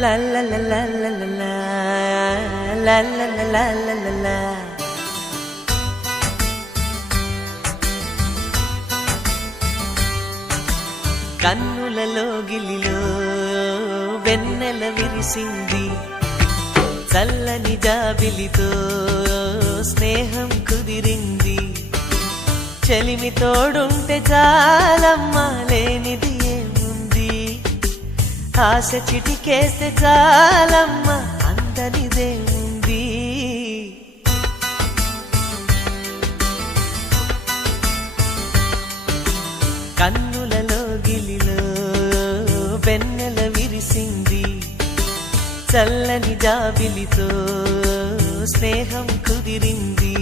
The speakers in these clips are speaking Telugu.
La la la la la la la la la la la la la la. కన్నులలో గిలిలో వెన్నెల విరిసింది, చల్లని జాబిలితో స్నేహం కుదిరింది. చలిమి తోడుంటే చాలమ్మా, లేనిది ఏముంది. ఆశ చిటికేస్తే చాలమ్మా, అందనిదేముంది. కన్నులలో గిలిలో వెన్నెల విరిసింది, చల్లని జాబిలితో స్నేహం కుదిరింది.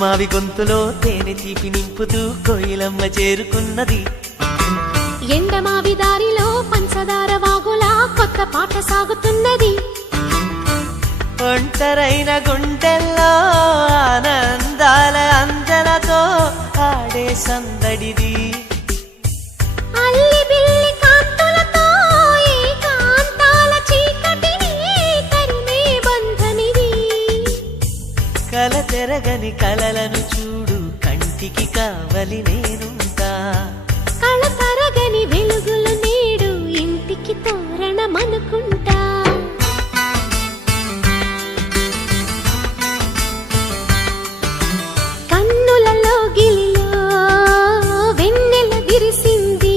మావి గొంతులో తేనె తీపి నింపుతూ కోయిలమ్మ చేరుకున్నది. ఎండమావి దారిలో పంచదార వాగులా కొత్త పాట సాగుతున్నది. ఒంటరైన గుండెల్లో ఆనందాల అంజలతో ఆడే సందడిది. అల్లి బిల్లి కాంతులతో ఏకాంతాల చీకటిని తరిమే బంధనిది. కల తెరగని కలలను చూడు, కంటికి కావలి నేనుంటా. కళ తరగని వెలుగులు నేడు, ఇంటికి తోరణమనుకుంటా. కన్నులలో గిలిలో వెన్నెల విరిసింది,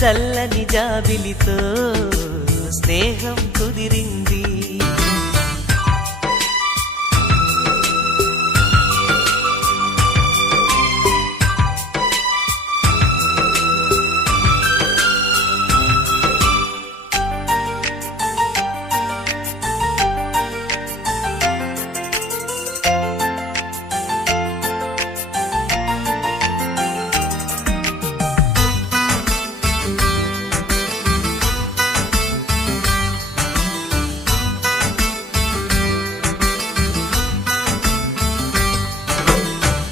చల్లని జాబిలితో స్నేహం కుదిరింది.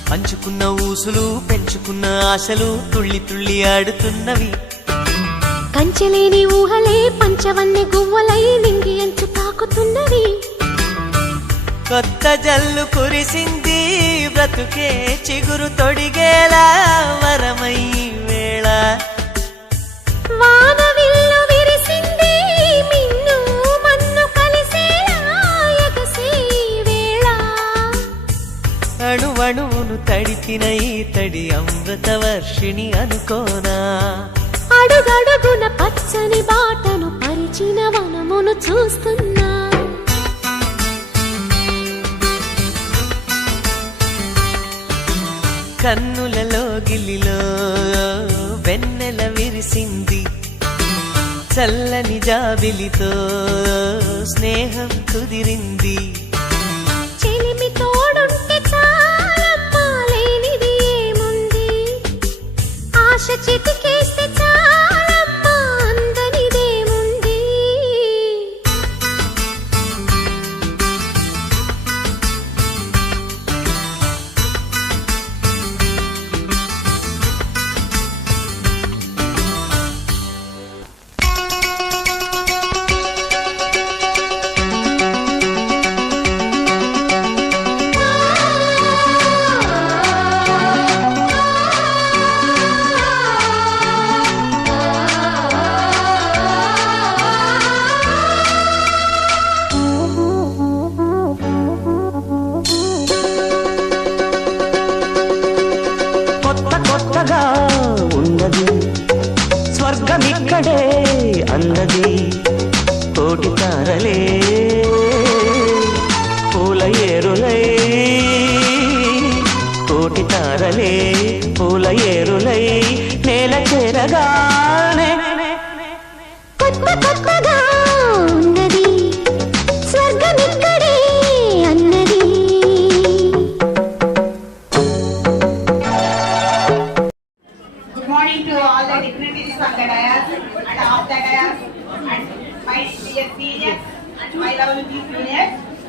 పంచుకున్న ఊసులు పెంచుకున్న ఆశలు తుళ్ళి తుళ్ళి ఆడుతున్నవి. కంచెలేని ఊహలే పంచవన్నె గువ్వలై నింగి అంచు తాకుతున్నవి. కొత్త జల్లు కురిసింది, బ్రతుకే చిగురు తొడిగేలా వరమై వేళ. వానవిల్లు విరిసింది, మిన్ను మన్ను కలిసేలా ఎగసే వేళ. అణువణువును తడిపిన ఈ తడి అమృత వర్షిణి అనుకోనా. అడుగడుగున పచ్చని బాటను పరిచిన వనమును చూస్తున్నా. కన్నులలో గిలిలో వెన్నెల విరిసింది, చల్లని జాబిలితో స్నేహం కుదిరింది. చెలిమి తోడుంటే చాలమ్మా, లేనిది ఏముంది. ఆశ చిటికేస్తే చాలమ్మా, అందనిదేముంది.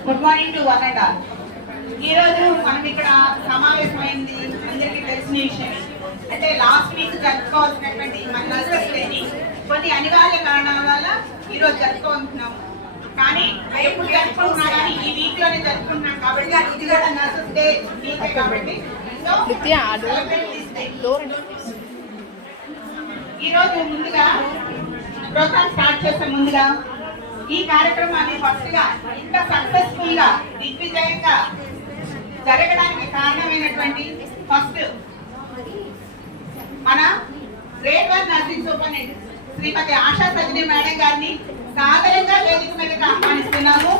Good morning to one and all. ఈ రోజు మనం ఇక్కడ సమావేశమైంది అందరికీ తెలిసిన విషయం. అంటే లాస్ట్ వీక్ జరుపుకోవాల్సినటువంటి మన నర్సెస్ డేని కొన్ని అనివార్య కారణాల వల్ల ఈ రోజు జరుపుకుంటున్నాము. కానీ ఎప్పుడు జరుపుకుంటున్నా కానీ ఈ వీక్ లోనే జరుపుకుంటున్నాం కాబట్టి ఇది కూడా నర్సెస్ డే వీకే కాబట్టి ఈ రోజు ముందుగా ప్రోగ్రామ్ స్టార్ట్ చేసే ముందుగా ఈ కార్యక్రమాన్ని ఫస్ట్ గా ఇంత సక్సెస్ఫుల్ గా దిగ్విజయంగా జరగడానికి కారణమైనటువంటి ఫస్ట్ మన గ్రేడ్ 1 నర్సింగ్ సూపరింటెండెంట్ శ్రీమతి ఆశా సజ్జని మేడం గారిని సాదరంగా వేదిక మీదకి ఆహ్వానిస్తున్నాము.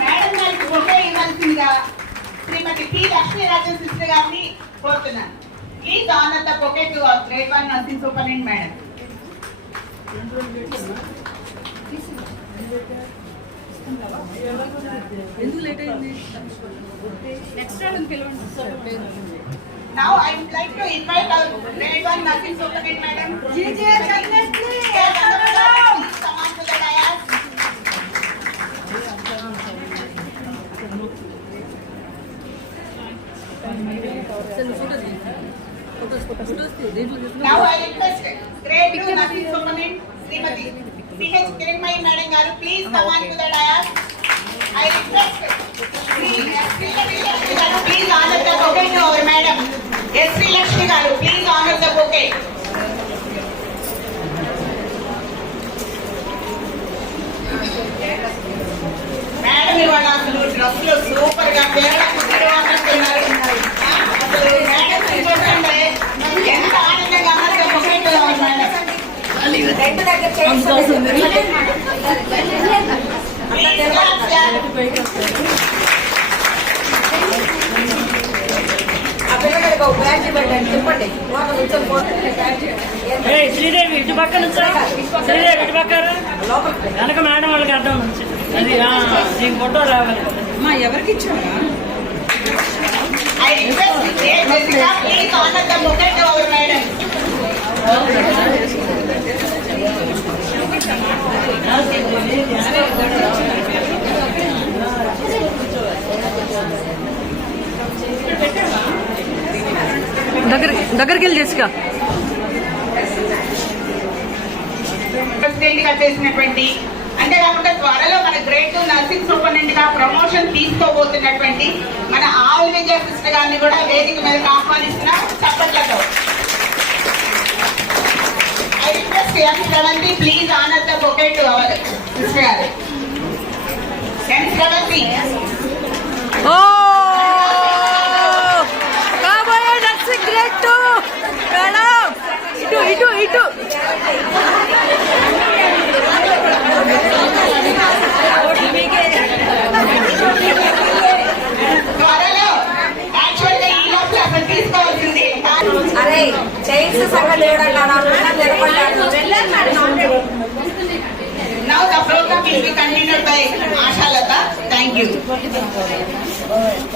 మేడం గారికి బొకే ఇవ్వాల్సిందిగా శ్రీమతి పి లక్ష్మీరాజన్ సిస్టర్ గారిని కోరుతున్నాను. Please honour the bouquet to grade 1 nursing superintendent madam. Now I would like to invite our grade 1 nursing superintendent madam. Definitely. Come on to the dais. Now I request grade 2 nursing superintendent Srimati C.H. Kiranmai madam garu, please come on to the dais. I request please honor the bouquet to our madam. Yes, Sri Lakshmi garu, please honor the bouquet. Madam ఇవాళ అసలు డ్రెస్ లో సూపర్ గా పేరడ కుట్టిస్తున్నారు. అసలు మేడం చూస్తుంటే ఎంత ఆనందంగా అన్నారు bouquet to our madam. Sridevi ఇటు పక్క నుంచి శ్రీదేవి ఇటు పక్క వెనక మేడం వాళ్ళకి అర్థం నుంచి అది నీకు ఫోటో రావాలి అమ్మా ఎవరికి ఇచ్చారా దగ్గరికి వెళ్ళి చేసుగా ప్రెసిడెంట్ గా చేసినటువంటి అంతేకాకుండా త్వరలో మన గ్రేడ్ 2 నర్సింగ్ సూపరింటెండెంట్ గా ప్రమోషన్ తీసుకోబోతున్నటువంటి మన ఆల్ విజయ సిస్టర్ గారిని కూడా వేదిక మీదకి ఆహ్వానిస్తున్నాం చప్పట్లతో. I request M Sravanthi please honour the bouquet to our sister గారు. ఎం శ్రవంతి కాబోయే నర్సింగ్ గ్రేడ్ 2 మేడం ఇటు ఇటు ఇటు త్వరలో యాక్చువల్ గా ఈ లోపల అసలు తీసుకోవాల్సింది. అరే చైన్స్ సంగతి నిలబడ్డాడు. Now the program will be continued by Asha Lata. Thank you.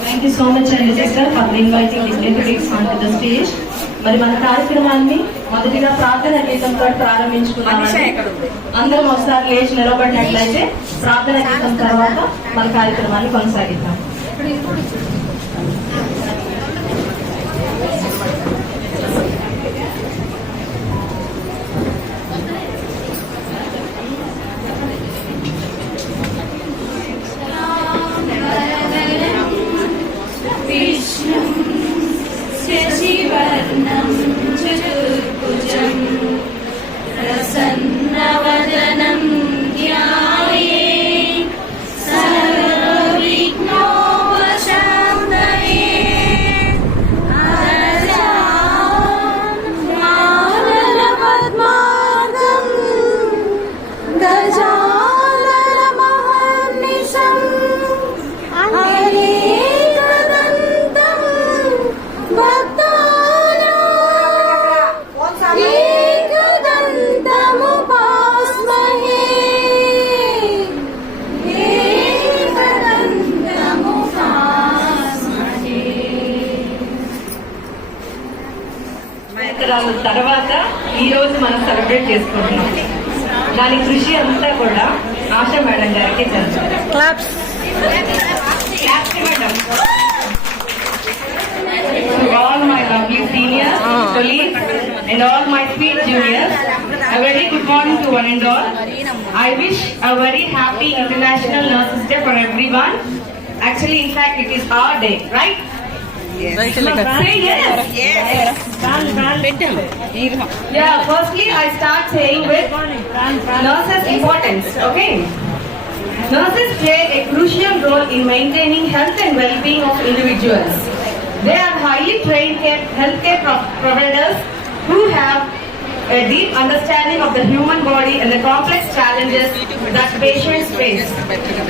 Thank you so much, and sister, for inviting dignitaries onto the stage. మరి మన కార్యక్రమాన్ని మొదటిగా ప్రార్థన గీతంతో ప్రారంభించుకున్నామండి. అందరం ఒకసారి లేచి నిలబడినట్లయితే ప్రార్థన గీతం తర్వాత మన కార్యక్రమాన్ని కొనసాగిద్దాం. శశివర్ణం చతుర్భుజం ప్రసన్నవదనం ధ్యాయే సర్వవిఘ్నోపశాంతయే పద్మార్గం గజాననమహర్నిశం అనేకదంతం తర్వాత ఈ రోజు మనం సెలబ్రేట్ చేసుకుంటున్నాం. దాని కృషి అంతా కూడా ఆశా మేడం గారికి చెందాలి. Claps. To all my lovely seniors, colleagues, and all my sweet juniors, a very good morning to one and all. I wish a very happy International Nurses Day for everyone. Actually, in fact, it is our day, right? Say yes. Yeah, firstly, I start saying with nurses' importance, okay? Nurses play a crucial role in maintaining health and well-being of individuals. They are highly trained healthcare providers who have a deep understanding of the human body and the complex challenges that patients face.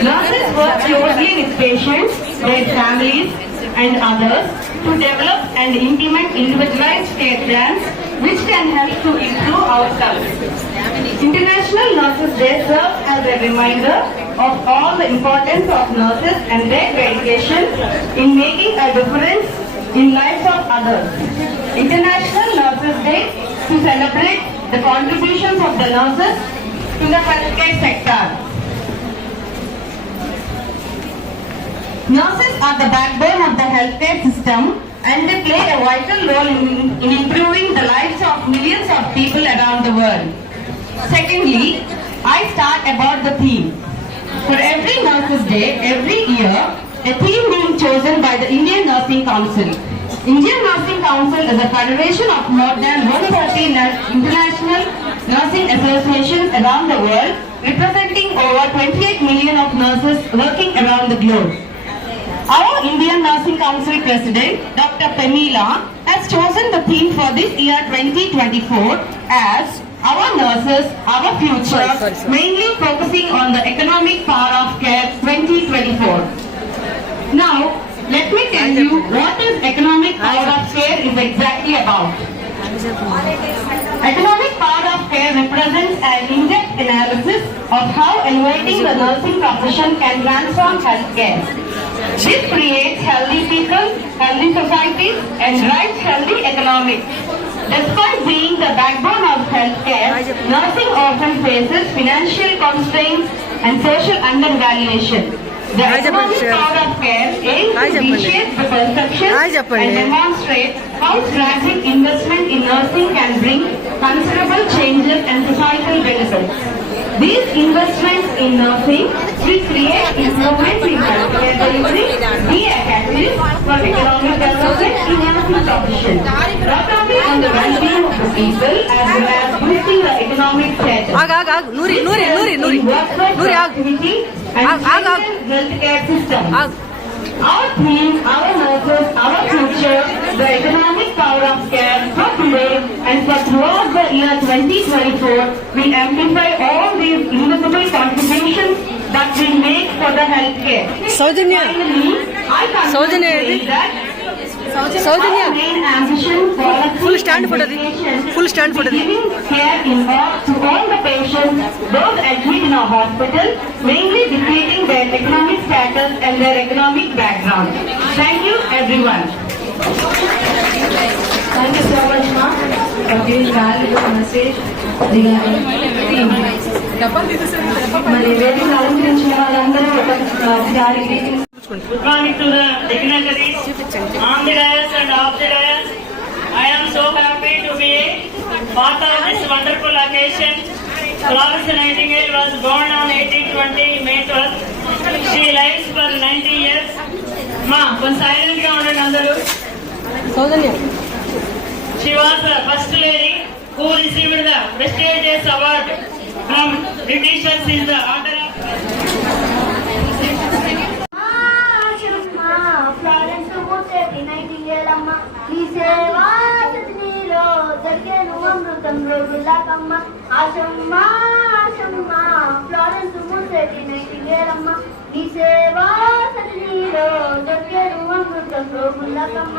Nurses work closely with patients, their families, and others to develop and implement individualized care plans which can help to improve outcomes. International Nurses Day serves as a reminder of all the importance of nurses and their dedication in making a difference in lives of others. International Nurses Day to celebrate the contributions of the nurses to the healthcare sector. Nurses are the backbone of the healthcare system and they play a vital role in improving the lives of millions of people around the world. Secondly, I start about the theme. For every Nurses Day, every year, a theme being chosen by the Indian Nursing Council. Indian Nursing Council is a federation of more than 130 international nursing associations around the world, representing over 28 million of nurses working around the globe. Our Indian Nursing Council President, Dr. Pamela, has chosen the theme for this year 2024 as Our Nurses, Our Future, mainly focusing on the economic power of care 2024. Now, let me tell you what is economic power of care is exactly about. Economic power of care represents an in-depth analysis of how elevating the nursing profession can transform healthcare. This creates healthy people, healthy societies, and drives healthy economics. Despite being the backbone of healthcare, nursing often faces financial constraints and social undervaluation. The economic power of care aims to reshape the perception and demonstrate how strategic investment in nursing can bring considerable changes and societal benefits. These investments in nursing will create improvements in healthcare delivery, be a catalyst for economic development in nursing profession, not only on the well-being of the people as well as boosting the economic status. Workforce activity and healthcare system. Our theme, our nurses, our future, the economic power of care for today and for throughout the year 2024 will amplify all these invisible contributions that we make for the healthcare. Saujanya. Finally, I Saujanya. conclude that Saujanya. our main ambition for Full stand photo. Full stand photo. giving care in all to all the patients, those admitted in a hospital, mainly depicting their economic status and their economic background. Thank you, everyone. Thank you so much, Ma, for giving valuable message regarding theme. మరి వేదిక అలంకరించిన వాళ్ళందరూ ఒకసారి greetings. Good morning to the dignitaries on the dais and off the dais. I am so happy to be part of this wonderful occasion. Florence Nightingale was born on 1820 May 12th. She lives for 90 years. Ma, one silent ga undanడి అందరూ. She was the first lady who received the prestigious award from Britishers in the order of Florence మూసేటి నైటింగేలమ్మ నీ సేవా సతినిలో దొరికేను అమృతం రోజులాకమ్మ ఆశమ్మ ఆశమ్మ ఫ్లారెన్స్ మూసేటి నైటింగేలమ్మ నీ సేవా సతినిలో దొరికేను అమృతం రోజులాకమ్మ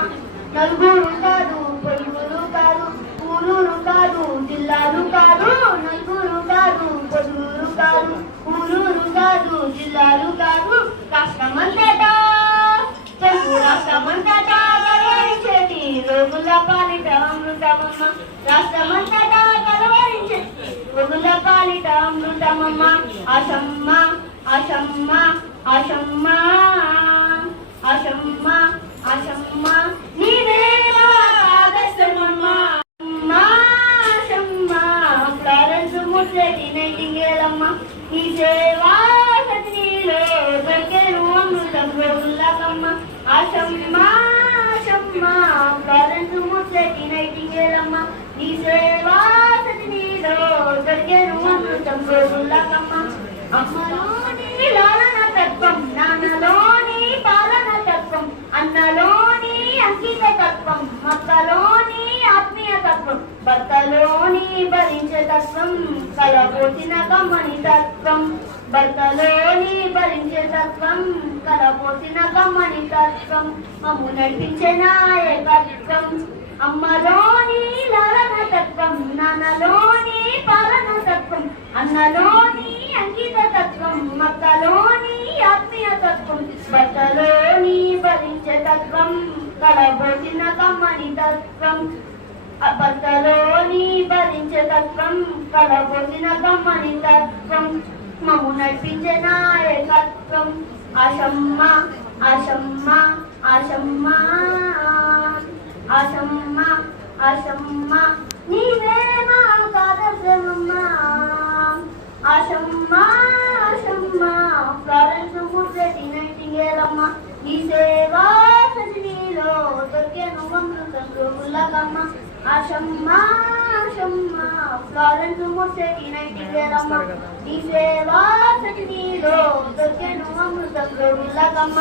నలుగురు కాదు పొరుగురు కాదు ఊరూరు కాదు జిల్లాలు కాదు నలుగురు కాదు పొరుగురు కాదు ఊరూరు కాదు జిల్లాలు కాదు రాష్ట్రమంతటా రాష్ట్రమంతటా రోగుల పాలిట అమృతమమ్మ రాష్ట్రమంతటా కలవరించేటి రోగుల పాలిట అమృతమమ్మ ఆశమ్మ ఆశమ్మ ఆశమ్మ ఆశమ్మ ఆశమ్మ నీవే మా ఆదర్శమమ్మ ఆశమ్మ ఫ్లారెన్స్ ముచ్చటి నైటింగేలమ్మ ఈ సేవా సతిలో దొరికేను అమృతం రోగులకమ్మ ఆశమ్మ ఆశమ్మ ఫ్లారెన్స్ ముచ్చటి నైటింగేలమ్మ ఈ సేవా సతిలో దొరికేను అమృతం రోగులకమ్మ అమ్మలోని లాలన తత్వం నాన్నలోని పాలన తత్వం అన్నలోని అంకిత తత్వం మక్కలోని ఆత్మీయ తత్వం భర్తలోని భరించే తత్వం కలపోసిన కమ్మని తత్వం భర్తలోని భరించే తత్వం కలపోసిన కమ్మని తత్వం మమ్ము నడిపించే నాయకత్వం అమ్మలోని లాలన తత్వం నాన్నలోని పాలన తత్వం అన్నలోని అంకిత తత్వం మక్కలోని ఆత్మీయ తత్వం భర్తలోని భరించే తత్వం కలబోసిన కమ్మని తత్వం భర్తలోని భరించే తత్వం కలబోసిన కమ్మని తత్వం మమ్ము నడిపించే నాయకత్వం ఆశమ్మ ఆశమ్మ ఆశమ్మ ఆశమ్మ ఆశమ్మ నీవే మా ఆదర్శమమ్మ ఆశమ్మ ఆశమ్మ ఫ్లారెన్స్ ముచ్చటి నైటింగేలమ్మ ఈ సేవా సజనీలో దొరికేను అమృతం రోగులకమ్మ ఆశమ్మ ఆశమ్మ ఫ్లారెన్స్ ముచ్చటి నైటింగేలమ్మ ఈ సేవా సజనీలో దొరికేను అమృతం రోగులకమ్మ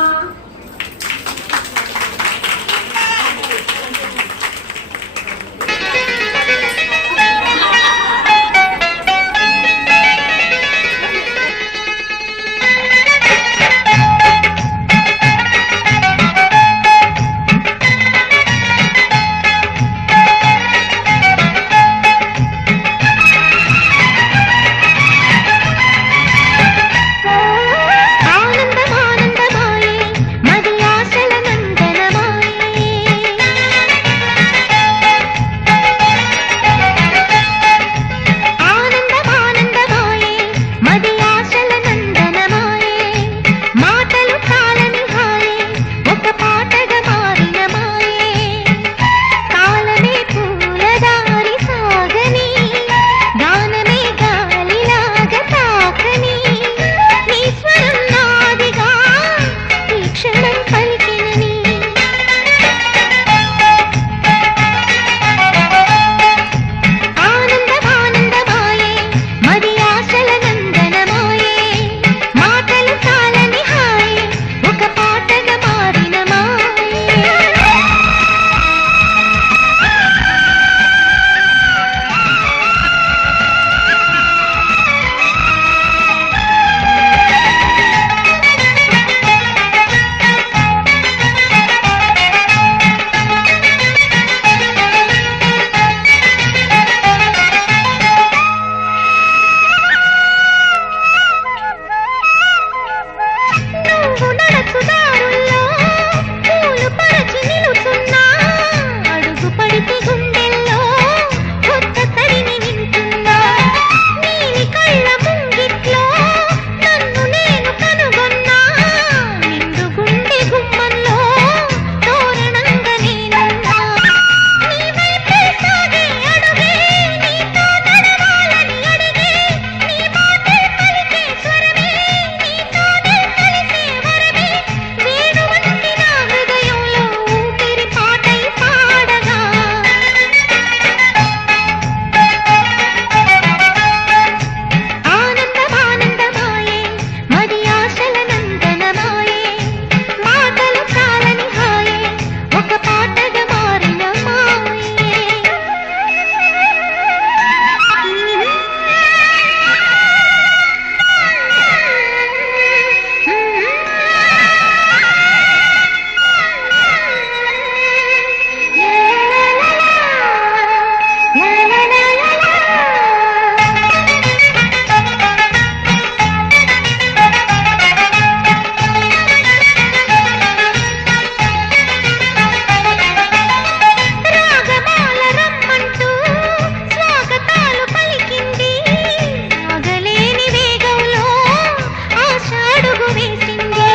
వేసింది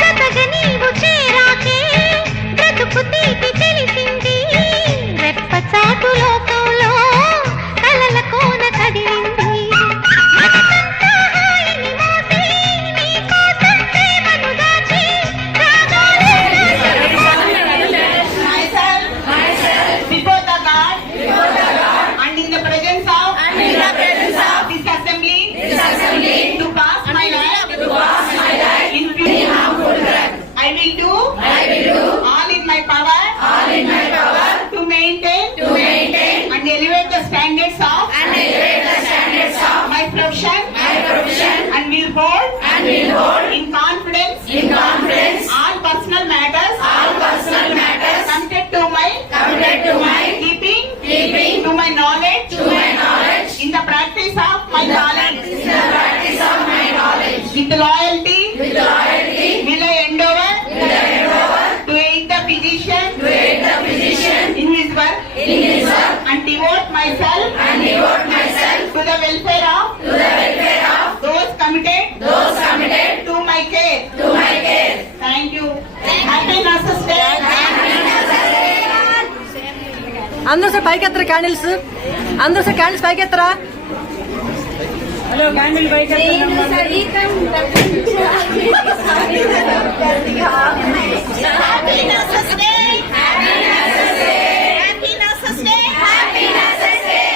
జతగా నీవు చేరాకే బ్రతుకు తీపి తెలిసింది రెప్ప చాటు లోకంలో కలల కోన కదిలింది మనసంతా హాయిని మోసి నీ కోసం ప్రేమను దాచి రాగాలే myself before the God and in the presence of this assembly to pass my life in pure I will do all in my power to maintain and elevate the standards of my profession and will hold in confidence all personal matters committed to my keeping to my knowledge in the practice of my knowledge with loyalty will I endeavor to aid the physician in his work and devote myself to the welfare of those committed to my care. Thank you. Happy Nurses Day. అందరూ సార్ పైకి ఎత్తరా క్యాండిల్స్ అందరూ సార్ క్యాండిల్స్ పైకి ఎత్తరా హలో క్యాండిల్ పైకి Happy Nurses Day. Happy Nurses Day. Happy Nurses Day. Happy Nurses Day.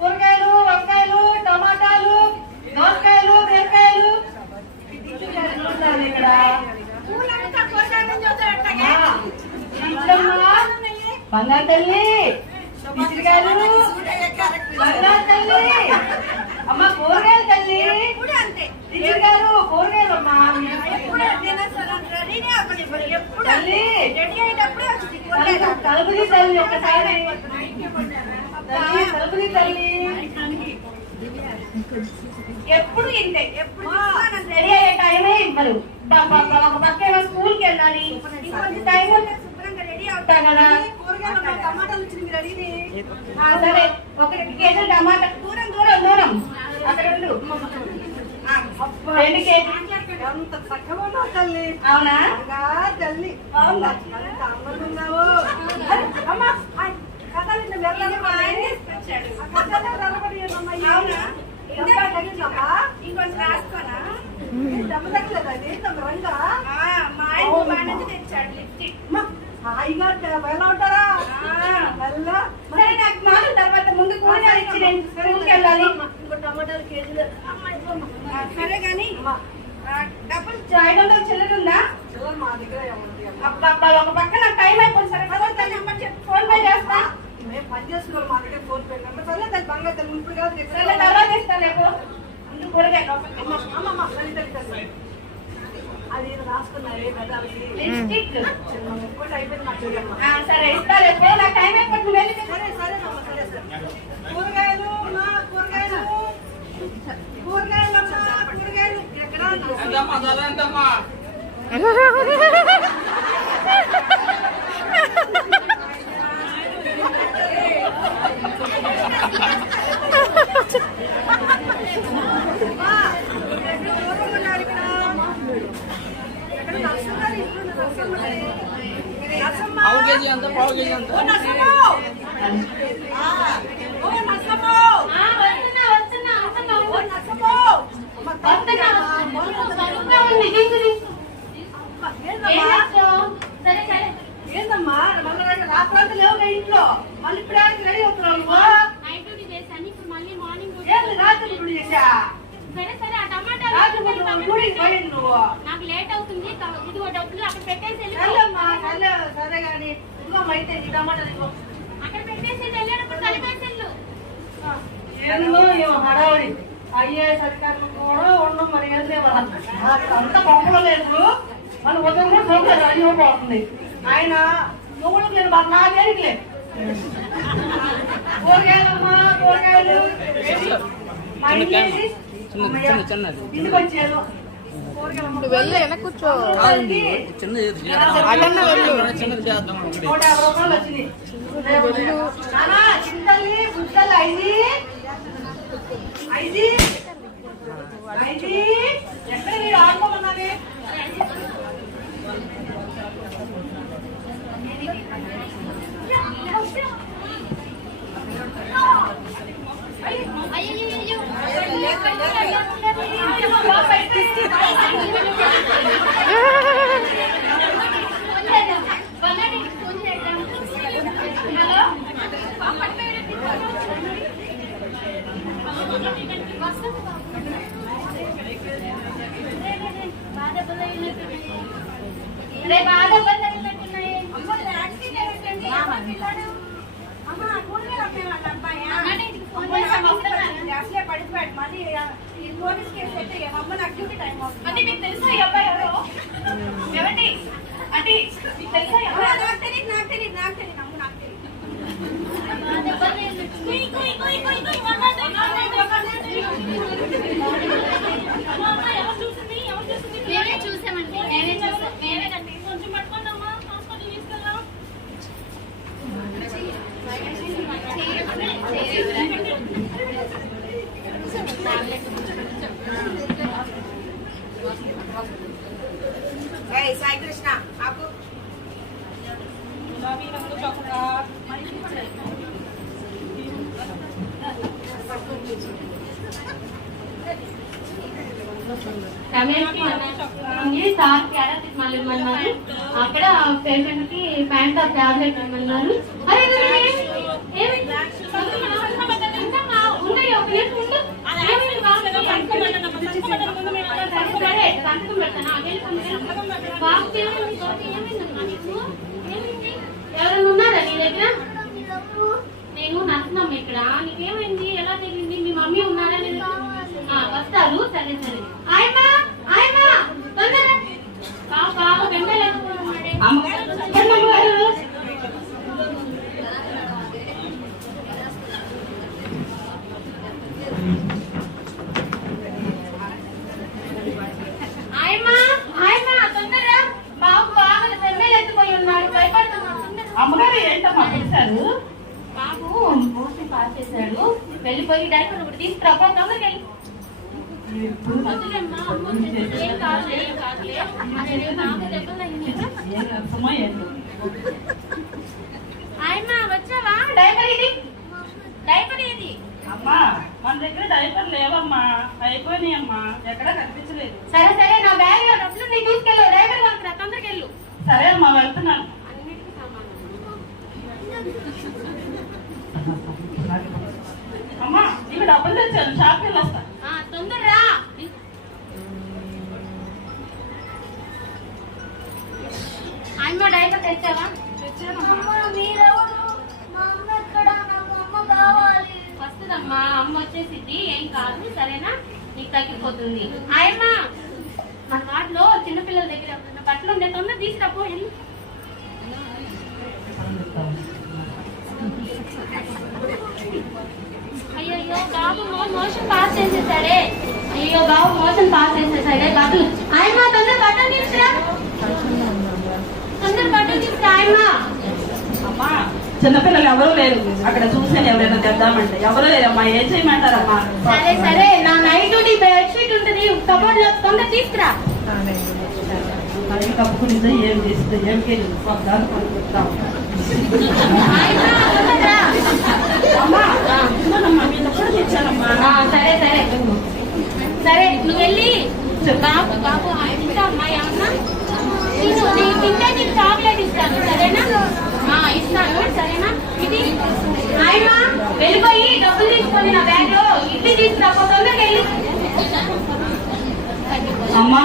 కూరగాయలు వంకాయలు టమాటాలు దోసకాయలు బీరకాయలు ఇక్కడ బంగారు తల్లి పిచ్చిరికాయలు బంగారు తల్లి అమ్మ కూరగాయలు తల్లి పిచ్చిరికాయలు కూరగాయలు అమ్మా తల్లి తలుపుది తల్లి ఒకసారి తలుపుది తల్లి ఎప్పుడు ఇంతే ఎప్పుడు రెడీ అయ్యే టైమే మరి ఒక పక్క ఏమో స్కూల్కి వెళ్ళాలి ఇంకొంచెం టైం శుభ్రంగా రెడీ అవుతా కదా టమాటాలు సరే 1 కేజీలు టమాటా దూరం అక్కడ ఉండు 2 కేజీలు ఎంత చక్కగా ఉన్నావు తల్లి అవునా తల్లి అవునా ఉన్నావు అమ్మా కథలు అవునా ఇంకొంచెం రాసుకోనా తెచ్చాడు లిప్స్టిక్ హాయిగా ఎలా ఉంటారా సరే నాకు మాటల తర్వాత ముందు కూరగాయలు ఇచ్చి నేను స్కూల్కి వెళ్ళాలి ఇంకో టమాటాలు కేజీలు సరే కానీ డబ్బులు 500 చిల్లర ఉందా మా దగ్గర ఒక పక్క నాకు టైం అయిపోయింది సరే ఫోన్ పే చేస్తా మేము పని చేస్తున్నాం మా దగ్గర ఫోన్ పే నెంబర్ సరే దాని బంగారు తల్లి ఇప్పుడు కాదు తర్వాత ఇస్తాను లేకు ముందు కూరగాయలు అది రాసుకున్నాయి లిప్స్టిక్ సరే ఇస్తా రేపు నాకు టైం అయిపోతుంది వెళ్ళి సరే సరే సరే సరే కూరగాయలు ఎక్కడ ఏందమ్మా రాత్రి లేవు ఇంట్లో మళ్ళీ ఇప్పుడు రెడీ అవుతున్నావు రాత్రి ఇప్పుడు చేసా నాకు లేట్ అవుతుంది ఇదిగో డబ్బులు అక్కడ పెట్టేసి సరే గాని ఇదిగో అయితే టమాటాలు అక్కడ పెట్టేసి వెళ్ళేటప్పుడు కలిపేసి ఏందో హడావుడి ఐఏఎస్ అధికారులు కూడా ఉండడం మరి అంత బొమ్మలు లేదు మన ఉదయం కూడా సౌకర్యం అయిపోతుంది ఆయన నువ్వులు నేను నా దేనికిలే కూరగాయలమ్మా కూరగాయలు ఇంటికి వచ్చాను వెళ్ళి వెనక కూర్చో. 150 రూపాయలు వచ్చింది. చింతల్ని బుట్టలు 5 ఎక్కడ మీరు ఆడుకోమన్నారే? పడిపోయాడు మళ్ళీ పోలీస్ కేసు అయితే అమ్మ నాకు డ్యూటీ టైం అవుతుంది. మీకు తెలుసా ఈ అబ్బాయి ఎవరో? ఎవరి అంటే తెలుసా? నాకు తెలియదు అమ్మ, నాకు తెలియదు. మేమే చూసామండి, మేమేనండి. కొంచెం పట్టుకుందామా, హాస్పిటల్ తీసుకెళ్దాం. సాయి కృష్ణ ఆపు. గులాబీ రంగు చాక్లెట్ సార్ క్యారెట్ మళ్ళీ ఇవ్వమన్నారు. అక్కడ పేషెంట్ కి ప్యాంట్ టాబ్లెట్ ఇవ్వమన్నారు. అరే ఎవరైనా ఉన్నారా నీ దగ్గర? నేను నచ్చున్నాం ఇక్కడ. నీకేమైంది? ఎలా తెలిసింది? మీ మమ్మీ ఉన్నారా? వస్తారు. సరే సరే. ఆయమ్మా తొందరగా పాప వెంటనే అమ్మగారు ఏంటమ్మా చేశారు? బాబు మోసం పాస్ చేశాడు. వెళ్ళిపోయి డైపర్ ఒకటి తీసుకురా. తొందరగా వెళ్ళి. ఏం కాదులే. నాకు దెబ్బలు ఆయమ్మా వచ్చావా? డైపర్ ఏది? అమ్మా మన దగ్గర డైపర్ లేవమ్మా, అయిపోయినాయి అమ్మా, ఎక్కడ కనిపించలేదు. సరే సరే, నా బ్యాగ్ లో డబ్బులు నీకు తీసుకెళ్ళు. డైపర్ కొనుక్కురా, తొందరగా వెళ్ళు. సరే అమ్మా వెళ్తున్నాను. అమ్మా ఇవి డబ్బులు తెచ్చాను, షాప్కి వెళ్ళి వస్తా. తొందరగా. అమ్మ డైపర్ తెచ్చావా? వస్తుందమ్మా, అమ్మ వచ్చేసింది. ఏం కాదు సరేనా, నీకు తగ్గిపోతుంది. ఆయమ్మ మన వాటిలో చిన్నపిల్లల దగ్గర బట్టలు ఉండే, తొందర తీసుకురాపో. అయ్యో బాబు మోషన్ పాస్ చేసేసాడే. బట్టలు ఆయమ్మ తొందర బట్టలు తీసుకురా. ఆయమ్మ అమ్మా చిన్నపిల్లలు ఎవరూ లేరు అక్కడ, చూసాను ఎవరైనా తెద్దామంటే ఎవరూ లేరమ్మా, ఏం చేయమంటారమ్మా? సరే సరే, నా నైట్ డ్యూటీ బెడ్షీట్ ఉంటుంది కబోర్డ్ లో, తొందర తీసుకురా. అది కప్పుకునిందో ఏం చేసిందో ఏం కేజీ సరే సరే సరే, నువ్వు వెళ్ళి బాబు అమ్మాయి అమ్మ తింటే నీకు చాక్లెట్ ఇస్తాను సరేనా? ఇస్తాను సరేనా? ఇది ఆయమ్మ వెళ్ళిపోయి డబ్బులు తీసుకొని నా బ్యాగ్ లో ఇడ్లీ తీసుకురా, తొందరగా వెళ్ళి. అమ్మా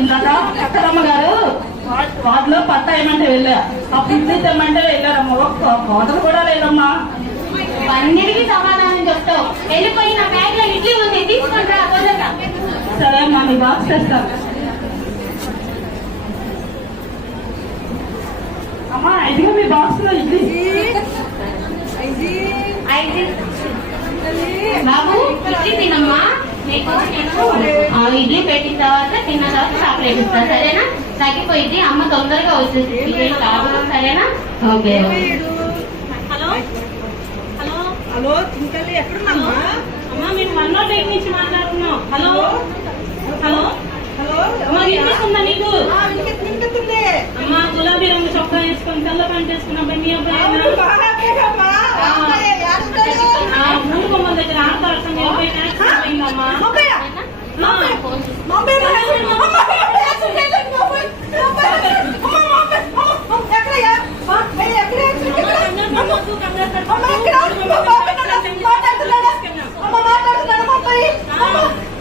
ఇందాక అక్కడమ్మ గారు వాటిలో పట్ట ఏమంటే వెళ్ళా, అప్పుడు ఇడ్లీ తెమ్మంటే వెళ్ళారమ్మా, ఒక్క కోటలు కూడా లేదమ్మా. అన్నిటికీ సమాధానం చెప్తావు. వెళ్ళిపోయి నా బ్యాగ్ లో ఇడ్లీ ఉంది, తీసుకుంటా తొందరగా. సరే అమ్మా, నీ బాక్స్ తెస్తాను. అమ్మా ఇదిగో మీ బాక్స్ లో ఇడ్లీ. బాబు ఇడ్లీ తినమ్మా. మీకు ఇడ్లీ పెట్టిన తర్వాత తిన్న తర్వాత చాక్లెట్ ఇస్తా, సరేనా? తగ్గిపోయింది, అమ్మ తొందరగా వచ్చేసి సరేనా? ఓకే. హలో హలో హలో చింతల్లి ఎక్కడున్నామ్మా? అమ్మా మేము 108 నుంచి మాట్లాడుతున్నాం. హలో హలో హలో అమ్మా వినిపిస్తుందా నీకు? వినిపిస్తుంది. అమ్మా గులాబీ రంగు చొక్కా వేసుకొని తెల్ల ప్యాంట్ వేసుకున్న మీ అబ్బాయి ముందు కొమ్మల దగ్గర ఆడతారు అమ్మా.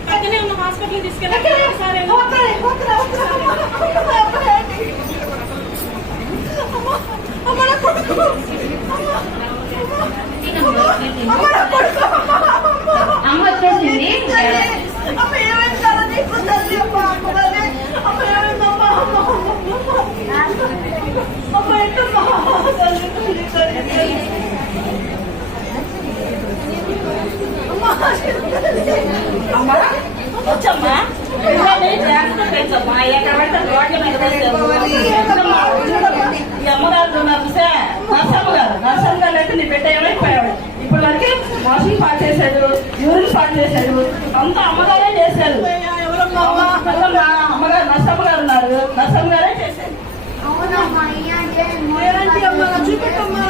పక్కనే ఉన్న హాస్పిటల్ తీసుకెళ్ళి అమ్మ వచ్చేసింది. వచ్చమ్మా ఈ అమ్మగారు నాకు నర్సమ్మ గారు అయితే నీ బిడ్డ ఏమైపోయాడు. ఇప్పుడు వరకు వాషింగ్ పాటు చేశాడు, యూరిన్ పాటు చేశాడు, అంతా అమ్మగారే చేశారు. అమ్మగారు నర్సమ్మ గారు ఉన్నారు, నర్సమ్మ గారే చేశారు. అవునమ్మా, చూపెట్టమ్మా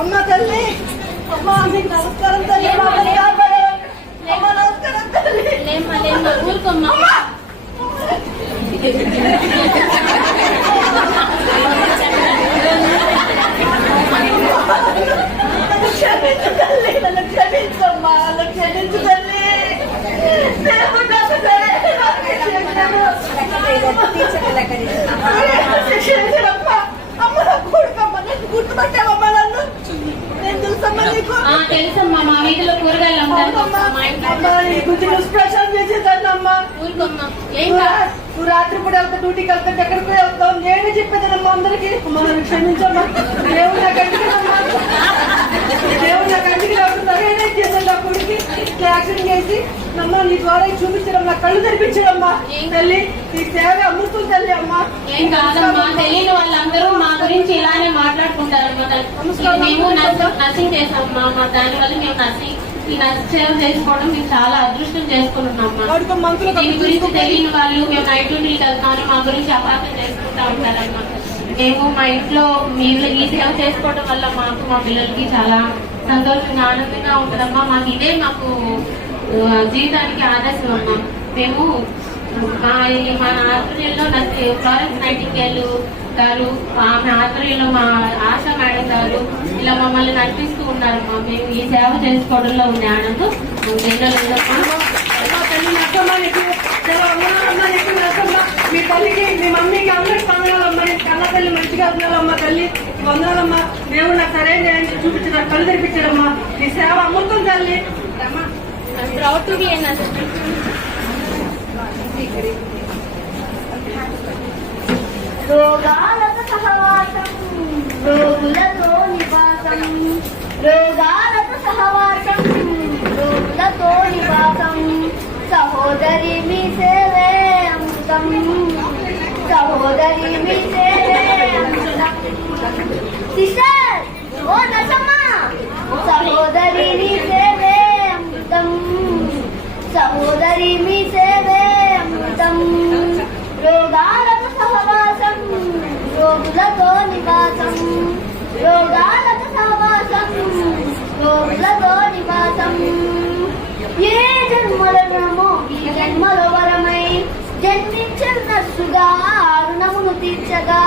అమ్మ తల్లి, అమ్మ మీకు నమస్కారం తల్లి. అమ్మ నమస్కారం తల్లి. ఊరుకోమ్మా. క్షమించు తల్లి, నన్ను క్షమించమ్మా, నన్ను క్షమించు తల్లి. అమ్మ నాకు కొడుకమ్మ, నేను గుర్తుపట్టావమ్మా నన్ను? నేను తెలుసమ్మా నీకు? తెలుసమ్మా, మా వీధిలో కూరగాయలు స్పెషల్ చేసేదాన్నమ్మా. ఊరుకోమ్మా. నువ్వు రాత్రి పూట వెళ్తా, డ్యూటీకి వెళ్తా, ఎక్కడికి వెళ్తావు? నేనే చెప్పేదానమ్మా అందరికి. అమ్మ నన్ను క్షమించమ్మా. దేవుడు నా కంటికి నేనే చేశాను నా కొడుకు యాక్సిడెంట్ చేసి. అమ్మ నీ ద్వారా చూపించడం, నా కళ్ళు తెరిపించడమ్మా. తల్లి నీ సేవ అమ్ముతుంది తల్లి. అమ్మా ఏం కాదమ్మా, తెలియని వాళ్ళందరూ మా గురించి ఇలానే మాట్లాడుకుంటారమ్మా. మేము నర్సింగ్ చేసామమ్మా, మా దాని వల్ల మేము ఈ నర్సింగ్ సేవ చేసుకోవడం మేము చాలా అదృష్టం చేసుకున్నామమ్మా. దీని గురించి తెలియని వాళ్ళు మేము నైట్ డ్యూటీకి వెళ్తామని మా గురించి అపార్థం చేసుకుంటా ఉంటారమ్మా. మేము మా ఇంట్లో మీరు ఈ సేవ చేసుకోవడం వల్ల మాకు మా పిల్లలకి చాలా సంతోషంగా ఆనందంగా ఉంటుందమ్మా. మాకు ఇదే మాకు జీవితానికి ఆదర్శం అమ్మా. మేము మా ఆధ్వర్యంలో ఫ్లోరెన్స్ నైటింగేల్ గారు, ఆమె ఆధ్వర్యంలో మా ఆశా మేడం గారు ఇలా మమ్మల్ని నడిపిస్తూ ఉన్నారమ్మా. మేము ఈ సేవ చేసుకోవడంలో ఉండే ఆనందం మీ తల్లికి, మీ మమ్మీకి అందరికి వందనాలమ్మా. నేను కన్న తల్లి మంచిగా వందనాలమ్మా. తల్లి వందనాలమ్మా. దేవుడు నాకు సరైన చూపించడం, కళ్ళు తెరిపించడమ్మా. నీ సేవ అమృతం తల్లి. రోగాలతో సహవాసం, రోగులతో నివాసం, రోగాలతో సహవాసం, రోగులతో నివాసం. సహోదరి మీ సేవే అమృతం, సహోదరి మీ సేవే అమృతం. సిస్టర్ ఓ నర్సమ్మ, సహోదరి మీ సేవే అమృతం, సహోదరి మీ సేవే అమృతం. రోగాలతో సహవాసం, రోగులతో నివాసం, రోగాలతో సహవాసం, రోగులతో నివాసం. ఏ జన్మలనమో ఈ జన్మలో వరమై జన్మించిన నర్సుగా రుణమును తీర్చగా.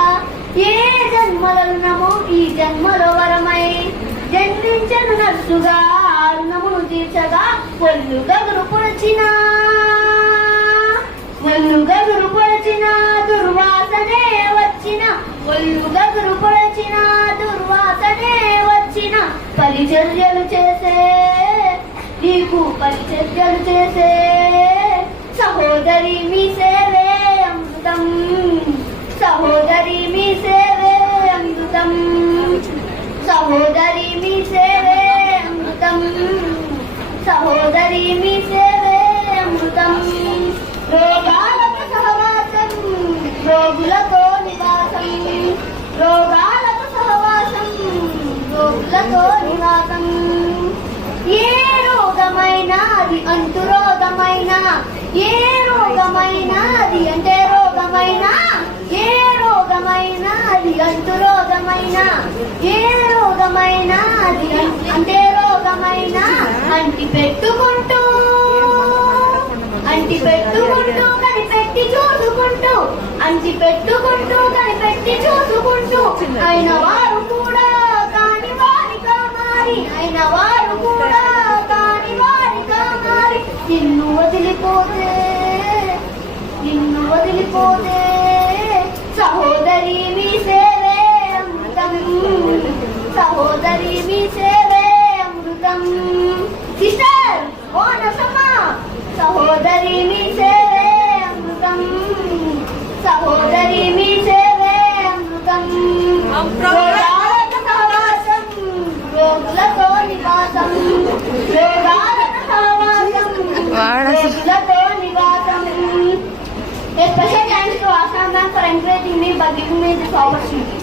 ఏ జన్మలనమో ఈ జన్మలో వరమై జన్మించిన నర్సుగా రుణమును తీర్చగా. ఒళ్ళు గగురు పొడిచిన దుర్వాసనే వచ్చిన, ఒళ్ళు గగురు పొడిచిన దుర్వాసనే వచ్చిన. పరిచర్యలు చేసే నీకు పరిచర్యలు చేసే సహోదరి మీ సేవే అమృతం, సహోదరి మీ సేవే సహోదరి మీ సేవే అమృతం, సహోదరి మీ సేవే అమృతం. రోగాలతో సహవాసం, రోగులతో నివాసం, రోగాలతో సహవాసం, రోగులతో నివాసం. ఏ రోగమైనా అది అంటు రోగమైనా, ఏ రోగమైనా అది అంటే రోగమైనా, ఏ రోగమైనా అది అంటు రోగమైనా, ఏ రోగమైనా అది అంటే రోగమైనా అంటి పెట్టుకుంటూ, అంటి పెట్టుకుంటూ కనిపెట్టి చూసుకుంటూ, అంటి పెట్టుకుంటూ కనిపెట్టి చూసుకుంటూ అయిన వారు కూడా కాని వారిగా మారి, అయిన వారు కూడా కాని వారిగా మారి నిన్ను వదిలిపోతే, నిన్ను వదిలిపోతే సహోదరి మీ సేవే అమృతం, సహోదరి మీ సేవే అమృతం. సిస్టర్ ఓ నసమ్మ, సహోదరి మీ సేవే అమృతం, సహోదరి మీ సేవే అమృతం. రోగాలతో సహవాసం, రోగులతో నివాసం, రోగాలతో సహవాసం, రోగులతో నివాసం. A special thanks to Assam Bank for encouraging me by giving me this opportunity.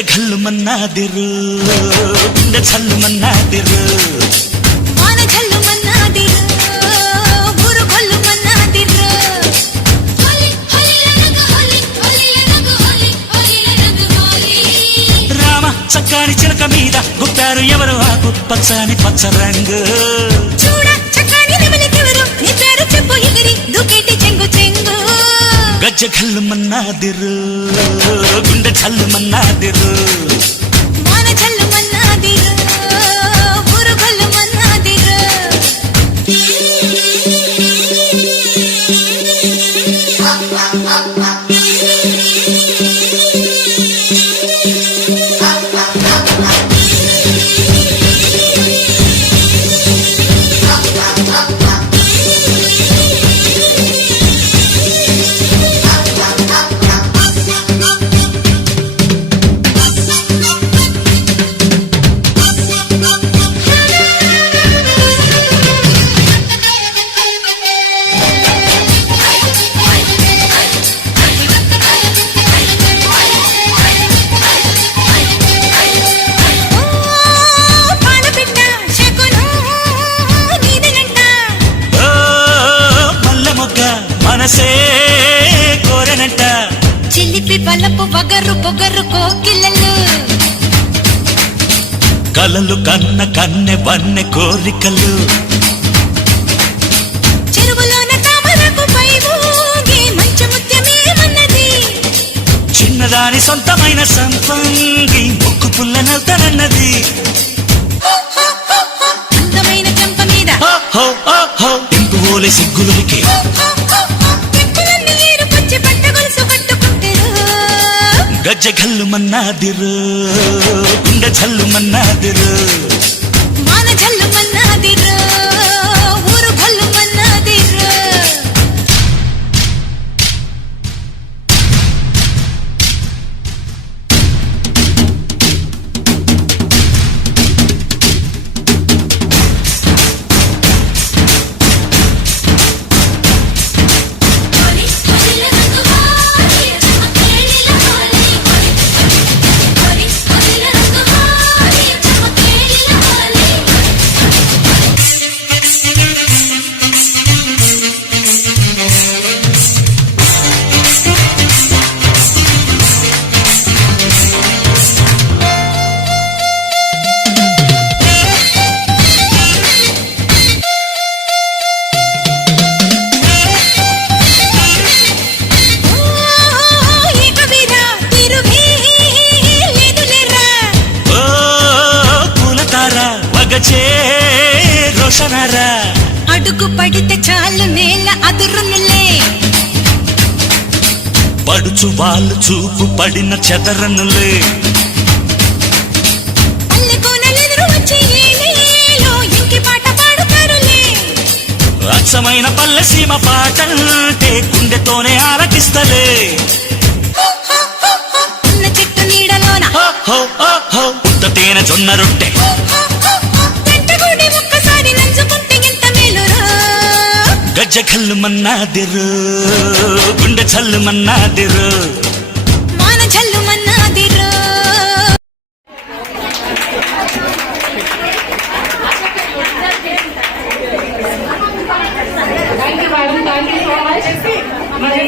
గజ్జె ఘల్లు మన్నాదిరు గుండె చల్లు మన్నాదిరు వాన జల్లు మన్నాదిరు ఊరు గొల్లు మన్నాదిరు హోలీ హోలీ రంగు హోలీ హోలీ రంగు హోలీ హోలీ రంగు హోలీ రామ చక్కని చిలక మీద గుప్పారు ఎవరు ఆకు పచ్చని పచ్చ రంగు చూడ చక్కని నెమలికెవరు నీ పేరు చెప్పు ఎగిరి దుకేటి చెంగు చెంగు గజ్జె ఘల్లు మన్నాదిరు గుండె చల్లు మన్నాదిరు వాన జల్లు మన్నాదిరు ఊరు గొల్లు మన్నాదిరు పాలపిట్ట శకును నీదనంట ఓ మల్లె మొగ్గ మనసే కోరనంట చిలిపి బలపు వగరు పొగరు కోకిలలు కలలు కన్న కన్నె వన్నె కోరికలు చెరువులోన తామరకు పై ఊగే మంచు ముత్యమేమన్నది చిన్నదాని సొంతమైన సంపంగి ముక్కు పుల్ల నవ్వుతానన్నది అందమైన చెంప మీద ఇంపు ఓలే సిగ్గులకి ఎప్పుడన్నీ ఏరుకొచ్చి పట్ట గొలుసు కట్టుకుంటారు గజ్జె ఘల్లు మన్నాదిరు గుండె చల్లు మన్నాదిరు వాన జల్లు మన్నాదిరు ఊరు గొల్లు మన్నాదిరు హోలీ హోలీ రంగు హోలీ చమకేలిల హోలీ హోలీ హోలీ రంగు హోలీ చమకేలిల హోలీ ఈ కవిరా తిరుగే లేదులేరా ఓ పూలతార వగచే రోషనారా అడుగు పడితే చాలు నేల అదురునులే పడుచు వాళ్ళు చూపు పడిన చెదరనులే పల్లె కోనలెదురు వచ్చి ఏలేలో ఇంకి పాట పాడుతారులే అచ్చమైన పల్లె సీమ పాటంటే గుండెతోనే ఆలకిస్తలే ఉన్న చెట్టు నీడలోన ఉత్త తేనె జొన్న రొట్టె వెంటగుడి ఒక్కసారి నంచుకుంటే ఎంత మేలురా గజ్జె ఘల్లు మన్నాదిరు గుండె చల్లు మన్నాదిరు వాన జల్లు మన్నాదిరు thank you madam, thank you so much. మరి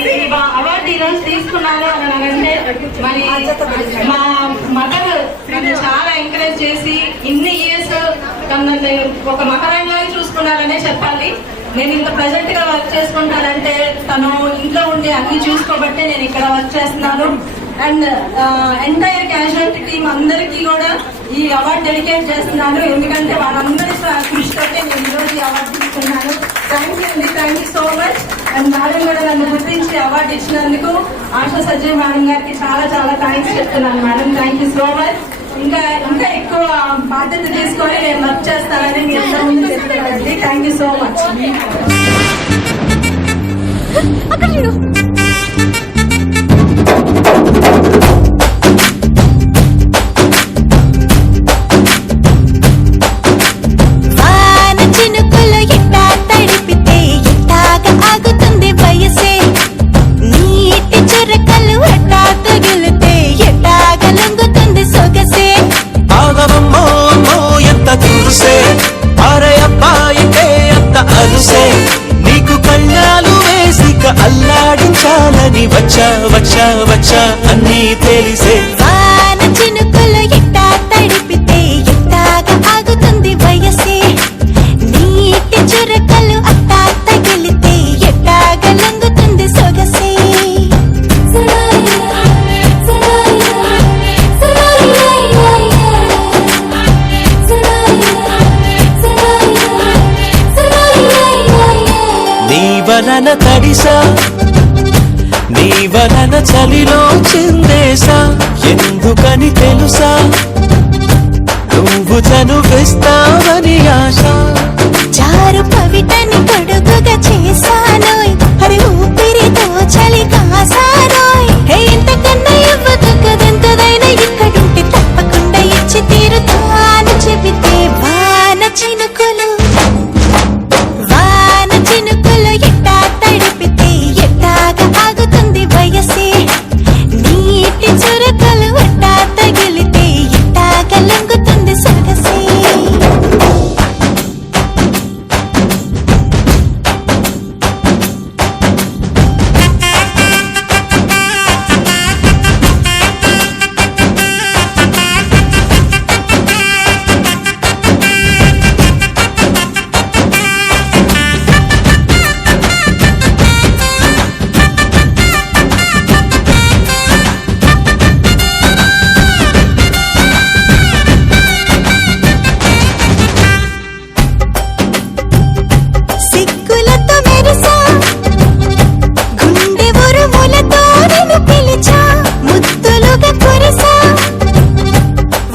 అవార్డు ఈరోజు తీసుకున్నాను అని అంటే మరి మా మదర్ నన్ను చాలా ఎంకరేజ్ చేసి ఇన్ని ఇయర్స్ నన్ను ఒక మకరంగానే చూసుకున్నారనే చెప్పాలి. నేను ఇంత ప్రెజెంట్ గా వర్క్ చేసుకుంటానంటే తను ఇంట్లో ఉండి అన్ని చూసుకోబట్టే నేను ఇక్కడ వర్క్ చేస్తున్నాను. అండ్ ఎంటైర్ క్యాజువాలిటీ టీమ్ అందరికీ కూడా ఈ అవార్డు డెడికేట్ చేస్తున్నాను. ఎందుకంటే వాళ్ళందరి కృషితోటే నేను ఈరోజు ఈ అవార్డు తీసుకున్నాను. థ్యాంక్ యూ అండి, thank you so much. And madam కూడా నన్ను గుర్తించి అవార్డు ఇచ్చినందుకు ఆశా సజ్జయ్ మేడం గారికి చాలా చాలా థ్యాంక్స్ చెప్తున్నాను madam. Thank you so much. ఇంకా ఇంకా ఎక్కువ బాధ్యత తీసుకొని నేను వర్క్ చేస్తానని మీ అందరి ముందు చెప్తున్నానండి. Thank you so much. వాన చినుకులు ఎట్టా తడిపితే ఎట్టాగా ఆగుతుంది వయసే నీటి చురకలు ఎట్టా తగిలితే ఎట్టాగా లొంగుతుంది వచ్చా అన్నీ తెలిసే వాన చినుకులు ఎట్టా తడిపితే ఎట్టాగా ఆగుతుంది వయసే నీటి చురకలు అట్టా తగిలితే ఎట్టాగా లొంగుతుంది సొగసే నీ వలన తడిసా నీ వలన చలిలో చిందేసా ఎందుకని తెలుసా నువ్వు చనువిస్తావని ఆశ చారు పవిటని పొడుగుగా చేశానోయ్ హరి ఊపిరితో చలి కాసానోయ్ హే ఇంతకన్నా ఇవ్వదు కదెంతదైనా ఇక్కడుంటే తప్పకుండా ఇచ్చి తీరుతాను చెబితే వాన చినుకులు ఎట్టా తడిపితే ఎట్టాగా ఆగుతుంది వయసే నీటి చురకలు ఎట్టా తగిలితే ఎట్టాగా లొంగుతుంది సొగసే సిగ్గులతో మెరిసా గుండె ఉరుములతో నిన్ను పిలిచా ముద్దులుగా కురిసా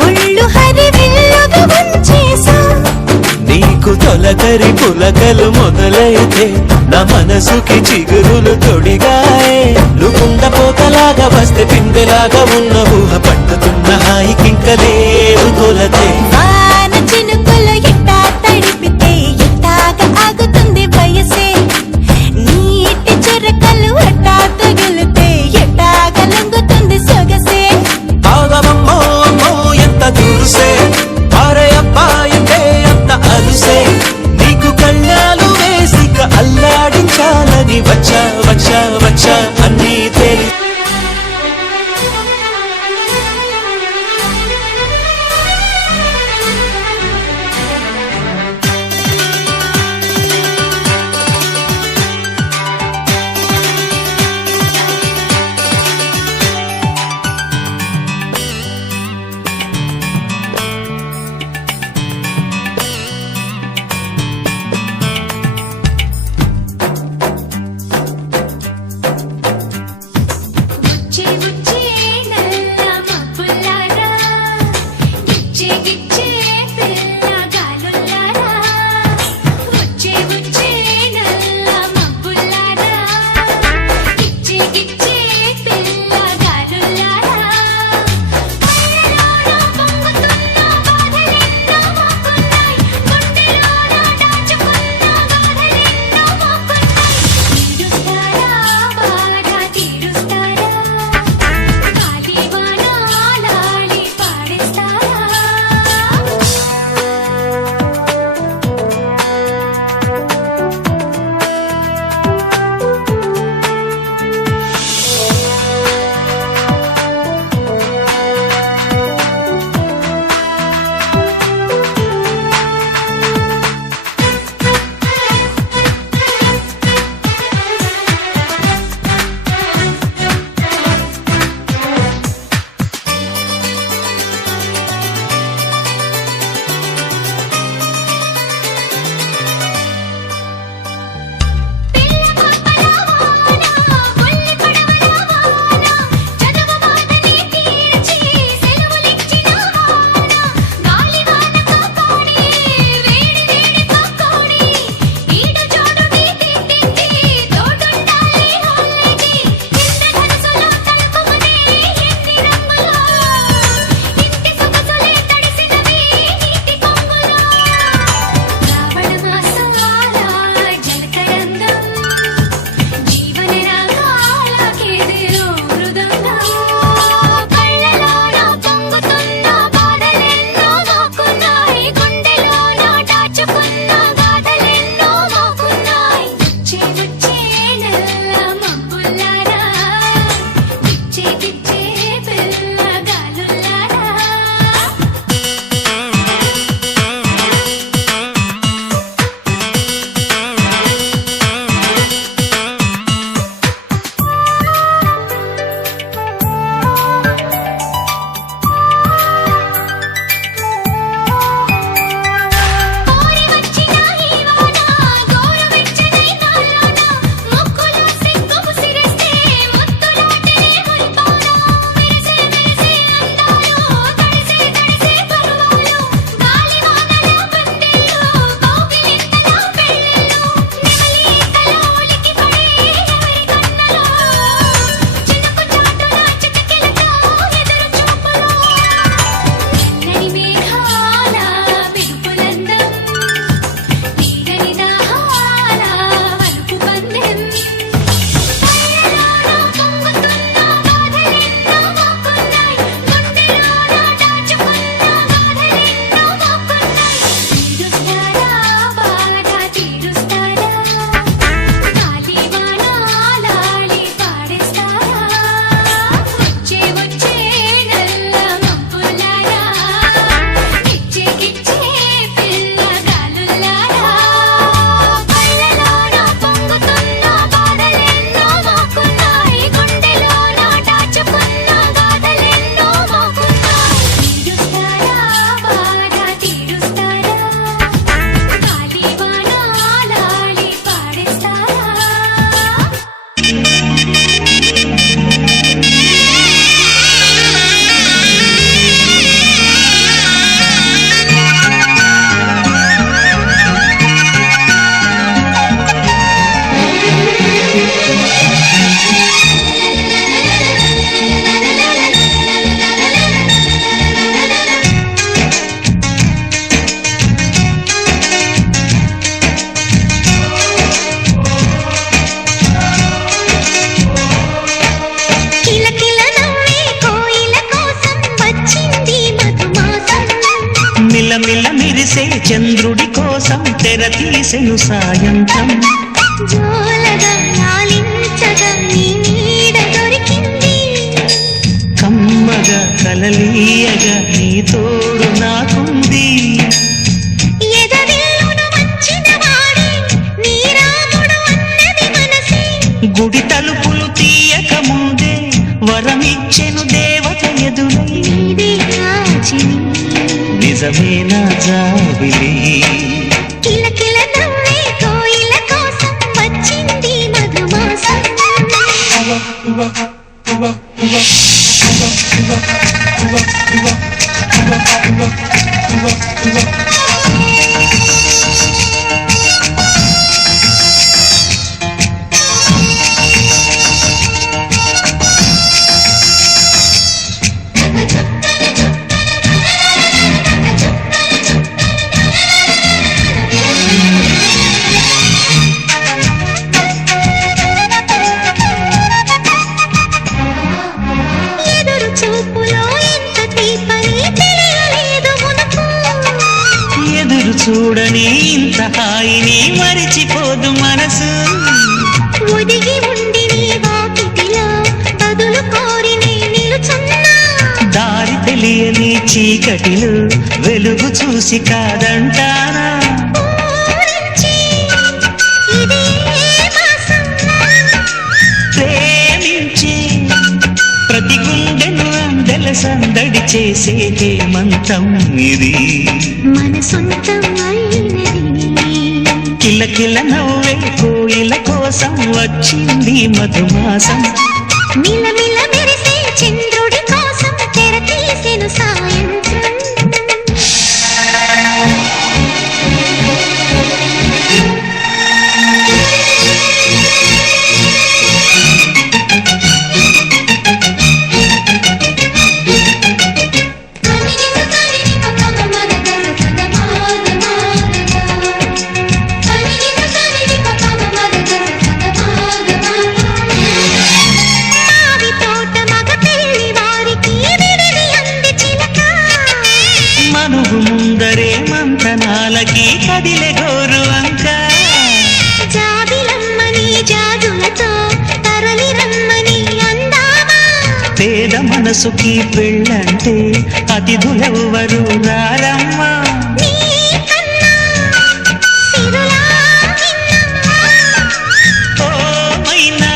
ఒళ్ళు హరివిల్లుగా వంచేసా నీకు తొలకరి పులకలు మొదలైతే నా మనసుకి చిగురులు తొడిగాయే నువ్వుండ పోతలాగా వస్తే పిందెలాగా ఉన్న ఊహ పట్టుతున్న హాయికింక లేదు కొలతే వాన చినుకులు ఎట్టా తడిపితే ఎట్టాగా ఆగుతుంది వయసే నీటి చురకలు ఎట్టా తగిలితే ఎట్టాగా లొంగుతుంది సొగసే ఆగమమ్మో అమ్మో ఎంత దూరుసే అరే అబ్బాయితే అంత అరుసే నీకు కళ్ళాలు వేసిక అల్లాడించాలని వచ్చా వచ్చా వచ్చా అన్నీ తెలి మిలమిల మిరిసే చంద్రుడి కోసం తెర తీసెను సాయంత్రం జోలగా లాలించగా నీ నీడ దొరికింది కమ్మగా కలలీయగా నీ తోడు నాకుంది ఎదవిల్లును వంచిన వాడే నీ రాముడు అన్నది మనసే గుడి తలుపులు తీయక ముందే వరమిచ్చెను దేవత ఎదురై నీదే కాచిని నిజమేనా జాబిలి కిలకిల నవ్వే కోయిల కోసం వచ్చింది మధుమాసం ఎదురు చూపులో ఎంత తీపని తెలియలేదు మునుపు ఎదురు చూడని ఇంత హాయిని మరిచిపోదు మనసు ఒదిగి ఉండి నీ వాకిటిలో బదులు కోరి నే నిలుచున్నా దారి తెలియని చీకటిలో వెలుగు చూసి కాదంటానా ఊరించి ఇదే మాసం ప్రేమించి ప్రతి గుండెను అందెల సందడి చేసే హేమంతం ఇది మన సొంతం అయినది కిలకిల నవ్వే కోయిల కోసం వచ్చింది మధుమాసం మిలమిల మెరిసే చంద్రుడి కోసం తెర తీసెను సాయంత్రం మావి తోట మగ పెళ్లి వారికి విడిది అంది చిలక మనుగు ముందరే మంతనాలకి కదిలే గోరు అంక జాబిలమ్మని జాజులతో తరలి రమ్మని అందామా పేద మనసుకి పెళ్ళంటే అతిథులెవ్వరు రారమ్మా నీ కన్నా సిరులా నిన్నా ఓ మైనా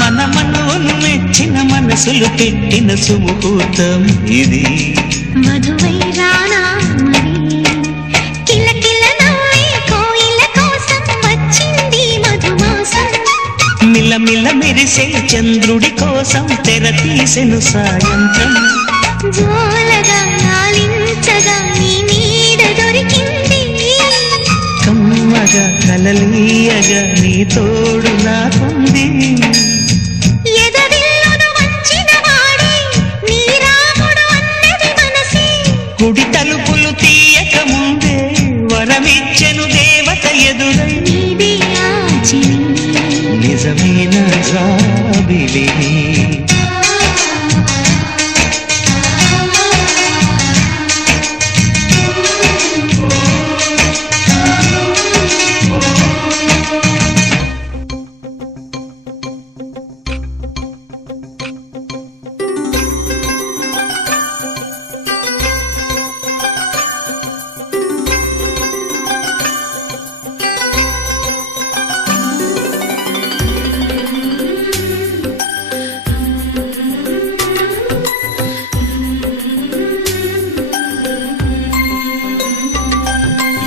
మన మనవును మెచ్చిన మనసులు పెట్టిన సుముహూర్తం ఇది మధువై రానా మరి కిలకిల నవ్వే కోయిల కోసం వచ్చింది మధుమాసం మిలమిల మెరిసే చంద్రుడి కోసం తెర తీసెను సాయంత్రం జోలగా లాలించగా నీ నీడ దొరికింది కమ్మగా కలలీయగా నీ తోడు నాకుంది ఎదవిల్లును వంచిన వాడే నీ రాముడు అన్నది మనసే గుడి తలుపులు తీయక ముందే వరమిచ్చెను దేవత ఎదురై నీదే ఆచిని నిజమైన జాబిలి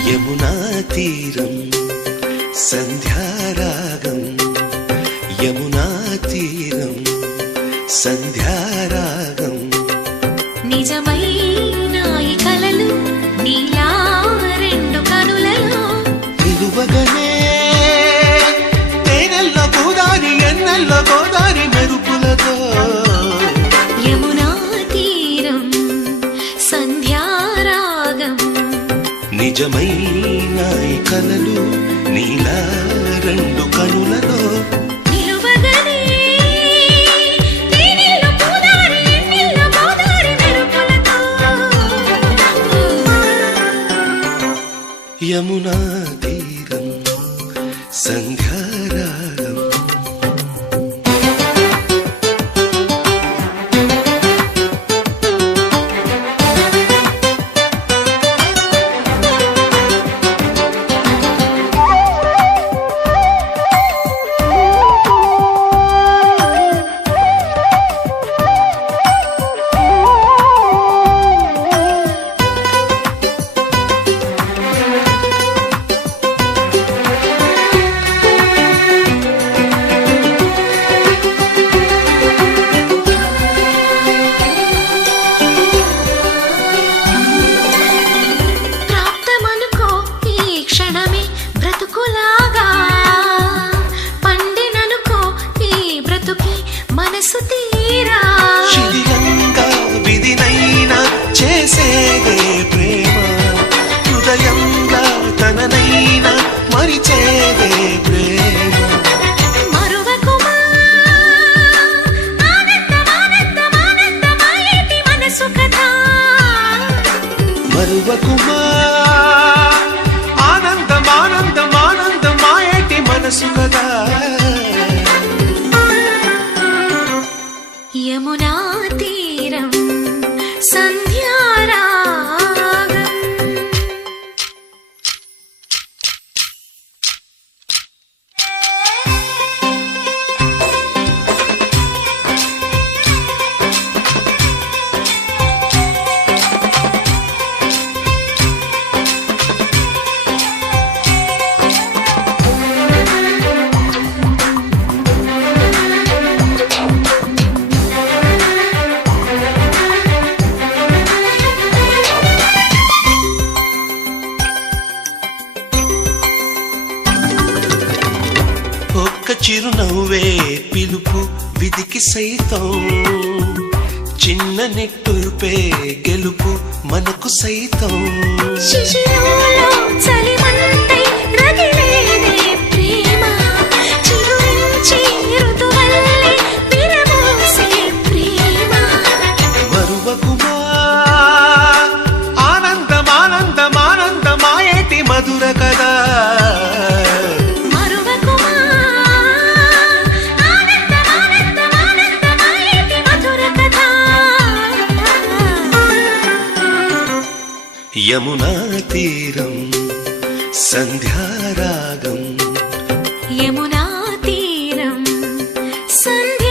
యమునా తీరం సంధ్యారాగం యమునా తీరం సంధ్యారాగం నిజమైన ఈ కలలు నీలా రెండు కనులలో నిలువగనే తేనెల్లో గోదారి ఎన్నెల్లో గోదారి మెరుపులతో యమునా తీరం సంధ్యారాగం నిజమైన ఈ కలలు నీలా రెండు కనులలో నిలువగనే తేనెల్లో గోదారి ఎన్నెల్లో గోదారి మెరుపులతో యమునా తీరం సంధ్యారాగం శిథిలంగా విధినైనా చేసేదే ప్రేమ హృదయంగా తననైనా మరిచేదే ప్రేమ మరువకుమా ఆనందమానందమానందమాయేటి మనసు కదా యమునా తీరం సంధ్యారాగం చిరునవ్వే పిలుపు విధికి సైతం చిన్న నిట్టూర్పే గెలుపు మనకు సైతం శిశిరంలో చలిమంటై రగిలేదే ప్రేమ చిరుంచి ఋతువల్లే విరబోసే ప్రేమ మరువకుమా ఆనందమానందమానందమాయేటి మధుర కదా యమునా తీరం సంధ్యారాగం యమునా తీరం సంధ్యారాగం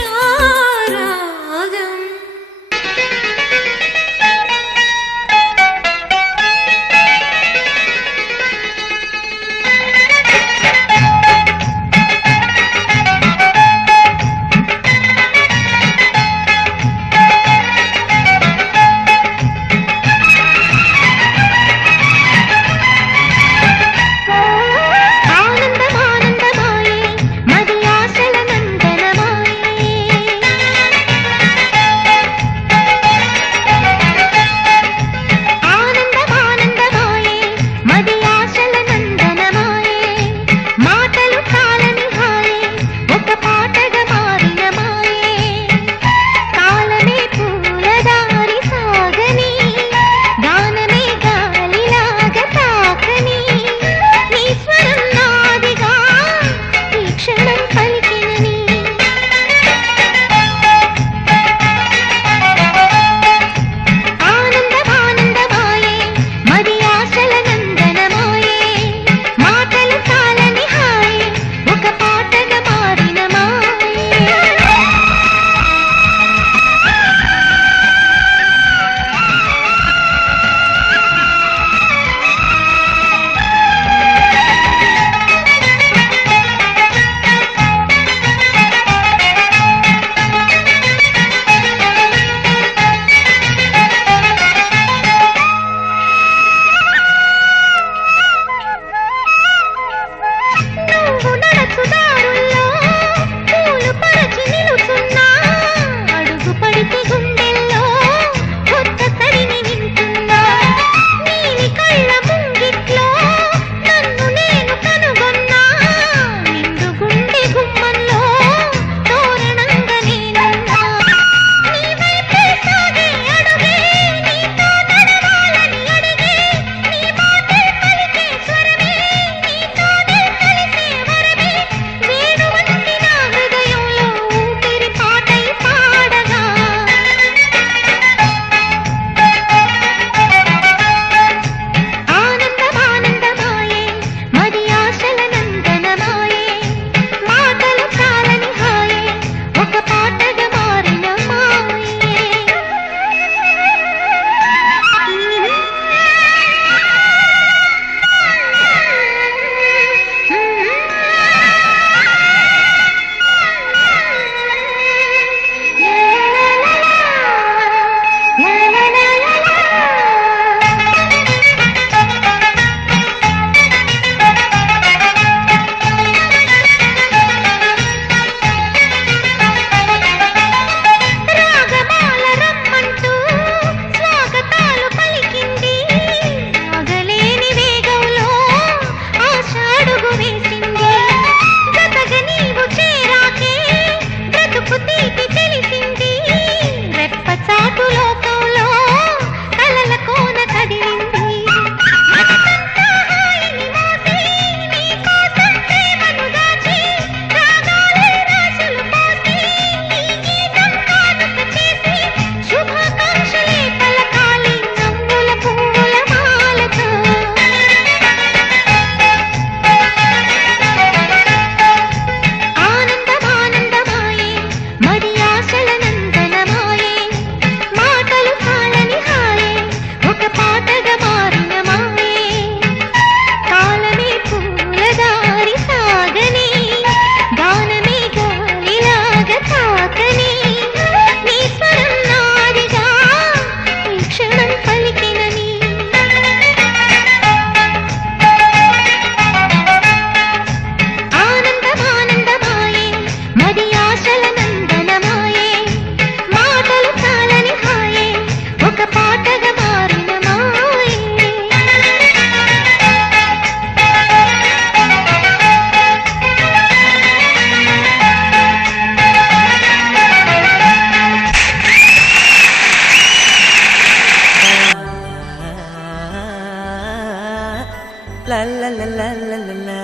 లా లా లా లా లా లా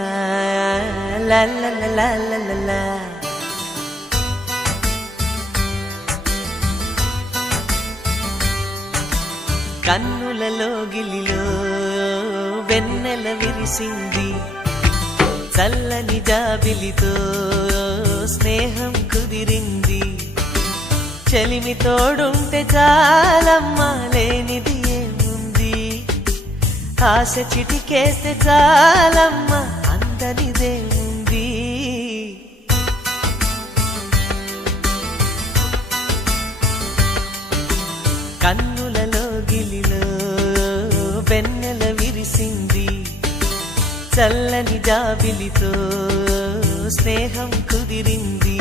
లా లా లా లా లా లా. కన్నులలో గిలిలో వెన్నెల విరిసింది, చల్లని జాబిలితో స్నేహం కుదిరింది. చెలిమి తోడుంటే చాలమ్మా, లేనిది ఏముంది. ఆశ చిటికేస్తే చాలమ్మా, అందనిదేముంది. కన్నులలో గిలిలో వెన్నెల విరిసింది, చల్లని జాబిలితో స్నేహం కుదిరింది.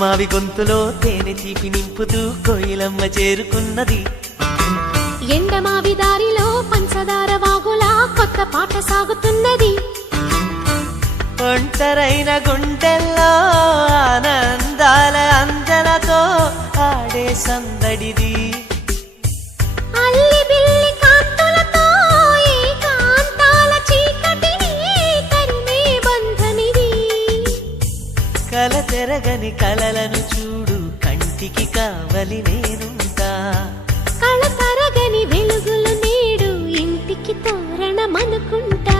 మావి గొంతులో తేనె తీపి నింపుతూ కోయిలమ్మ చేరుకున్నది. ఎండమావి దారిలో పంచదార వాగులా కొత్త పాట సాగుతున్నది. ఒంటరైన గుండెల్లో ఆనందాల అంజలతో ఆడే సందడిది. అల్లి బిల్లి కాంతులతో ఏకాంతాల చీకటిని తరిమే బంధనిది. కల తెరగని కలలను చూడు, కంటికి కావలి నేనుంటా. కళ తరగని వెలుగులు నేడు ఇంటికి తోరణమనుకుంటా.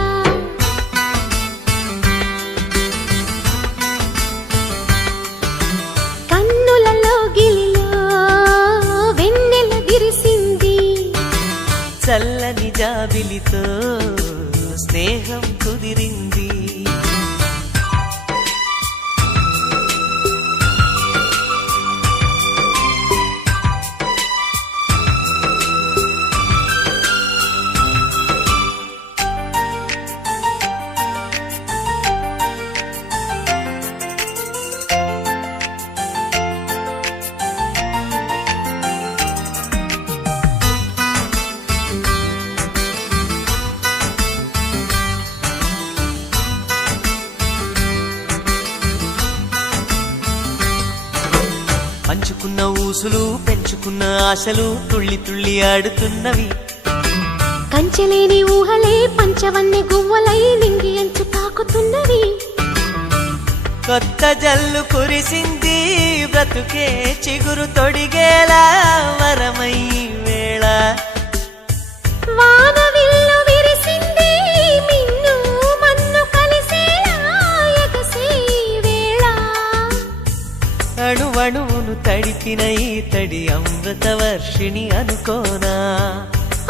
కన్నులలో గిలిలో వెన్నెల విరిసింది, చల్లని జాబిలితో స్నేహం కుదిరింది. పంచుకున్న ఊసులు పెంచుకున్న ఆశలు తుళ్ళి తుళ్ళి ఆడుతున్నవి. కంచెలేని ఊహలే పంచవన్నె గువ్వలై నింగి అంచు తాకుతున్నవి. కొత్త జల్లు కురిసింది, బ్రతుకే చిగురు తొడిగేలా వరమై వేళ. వానవిల్లు విరిసింది, మిన్ను మన్ను కలిసేలా ఎగసే వేళ. అణువణువును తడిపిన ఈ తడి అమృత వర్షిణి అనుకోనా.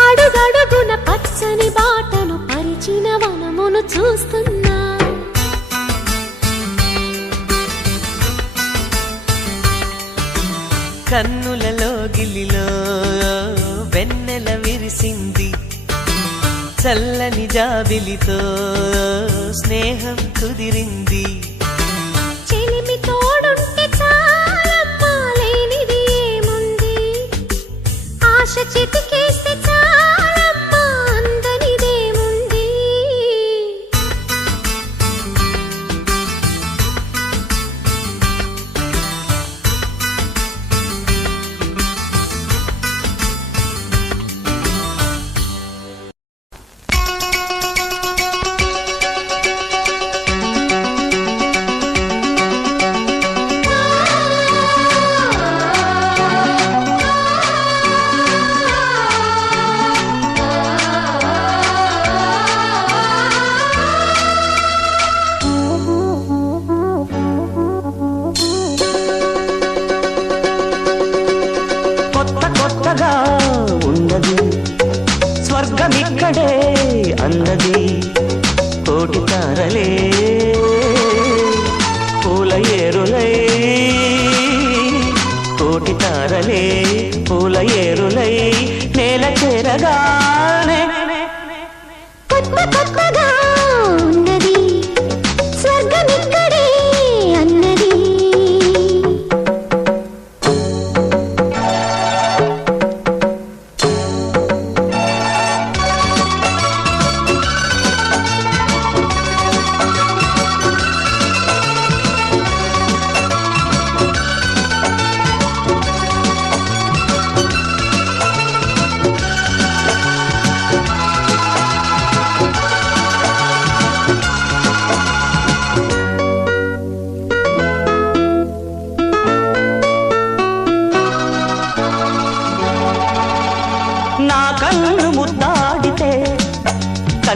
అడుగడుగున పచ్చని బాటను పరిచిన వనమును చూస్తున్నా. కన్నులలో గిలిలో వెన్నెల విరిసింది, చల్లని జాబిలితో స్నేహం కుదిరింది. చెలిమి తోడుంటే చాలమ్మా, లేనిది ఏముంది. ఆశ చిటికేస్తే చాలమ్మా, అందనిదేముంది.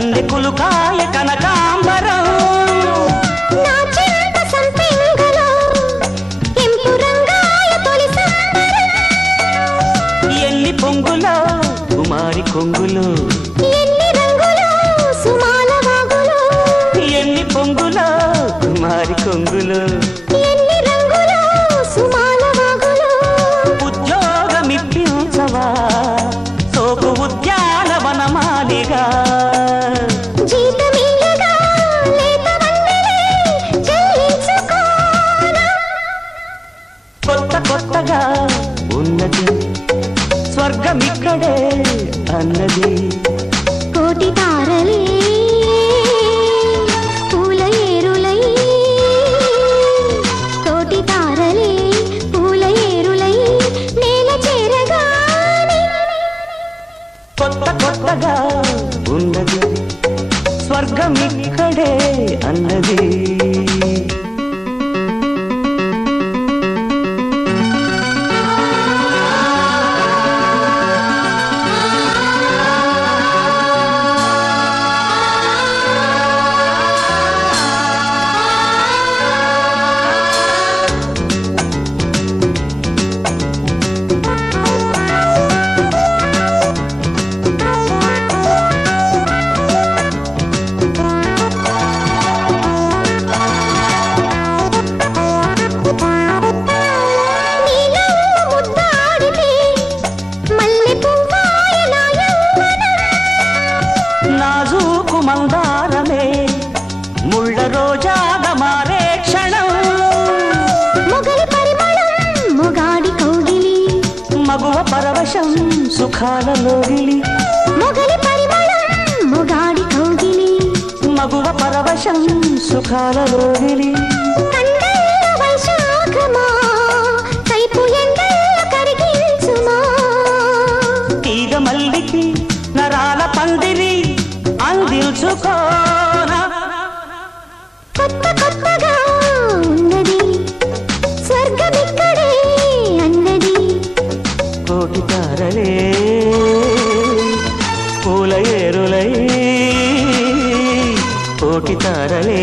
కన్నె కులుకాయ కనకాంబరం నా చింత సంపెంగలో కెంపు రంగాయ తొలి సంబరం ఎన్ని పొంగులో కుమారి కొంగులు ఎన్ని రంగులో సుమాల వాగులో ఎన్ని పొంగులో కుమారి కొంగులు ఎన్ని రంగులో సుమాల వాగులో ఉద్యోగమిప్పించవా సోపు ఉద్యానవనమాలిగా జీతమియ్యగా లేత వన్నెలే చెల్లించుకోనా కొత్త కొత్తగా ఉన్నది స్వర్గమిక్కడే అన్నది కోటి తారలే పూల ఏరులై కోటి తారలే పూల ఏరులై నేల చేరగానే కొత్త కొత్తగా ఉన్నది స్వర్గమిక్కడే అన్నది నీలో ముద్దాడితే మల్లె పువ్వాయ నా యవ్వనం నాజూకు మందారమే ముళ్ళ రోజాగా మారే క్షణం మొగలి పరిమళం మొగాడి కౌగిలి మగువ పరవశం సుఖాలలోగిలి మొగలి పరిమళం మొగాడి కౌగిలి మగువ పరవశం సుఖాలలోగిలి కండల్ల వైశాఖమా కైపు ఎండల్ల కరిగించుమా తీగ మల్లికి నరాల పందిరి అందించుకోనా కొత్త కొత్తగా ఉన్నది స్వర్గమిక్కడే అన్నది కోటి తారలే పూల ఏరులై కోటి తారలే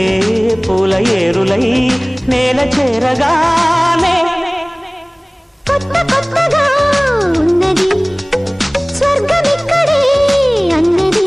పూల ఏరులై నేల చేరగానే కొత్త కొత్తగా ఉన్నది స్వర్గమిక్కడే అన్నది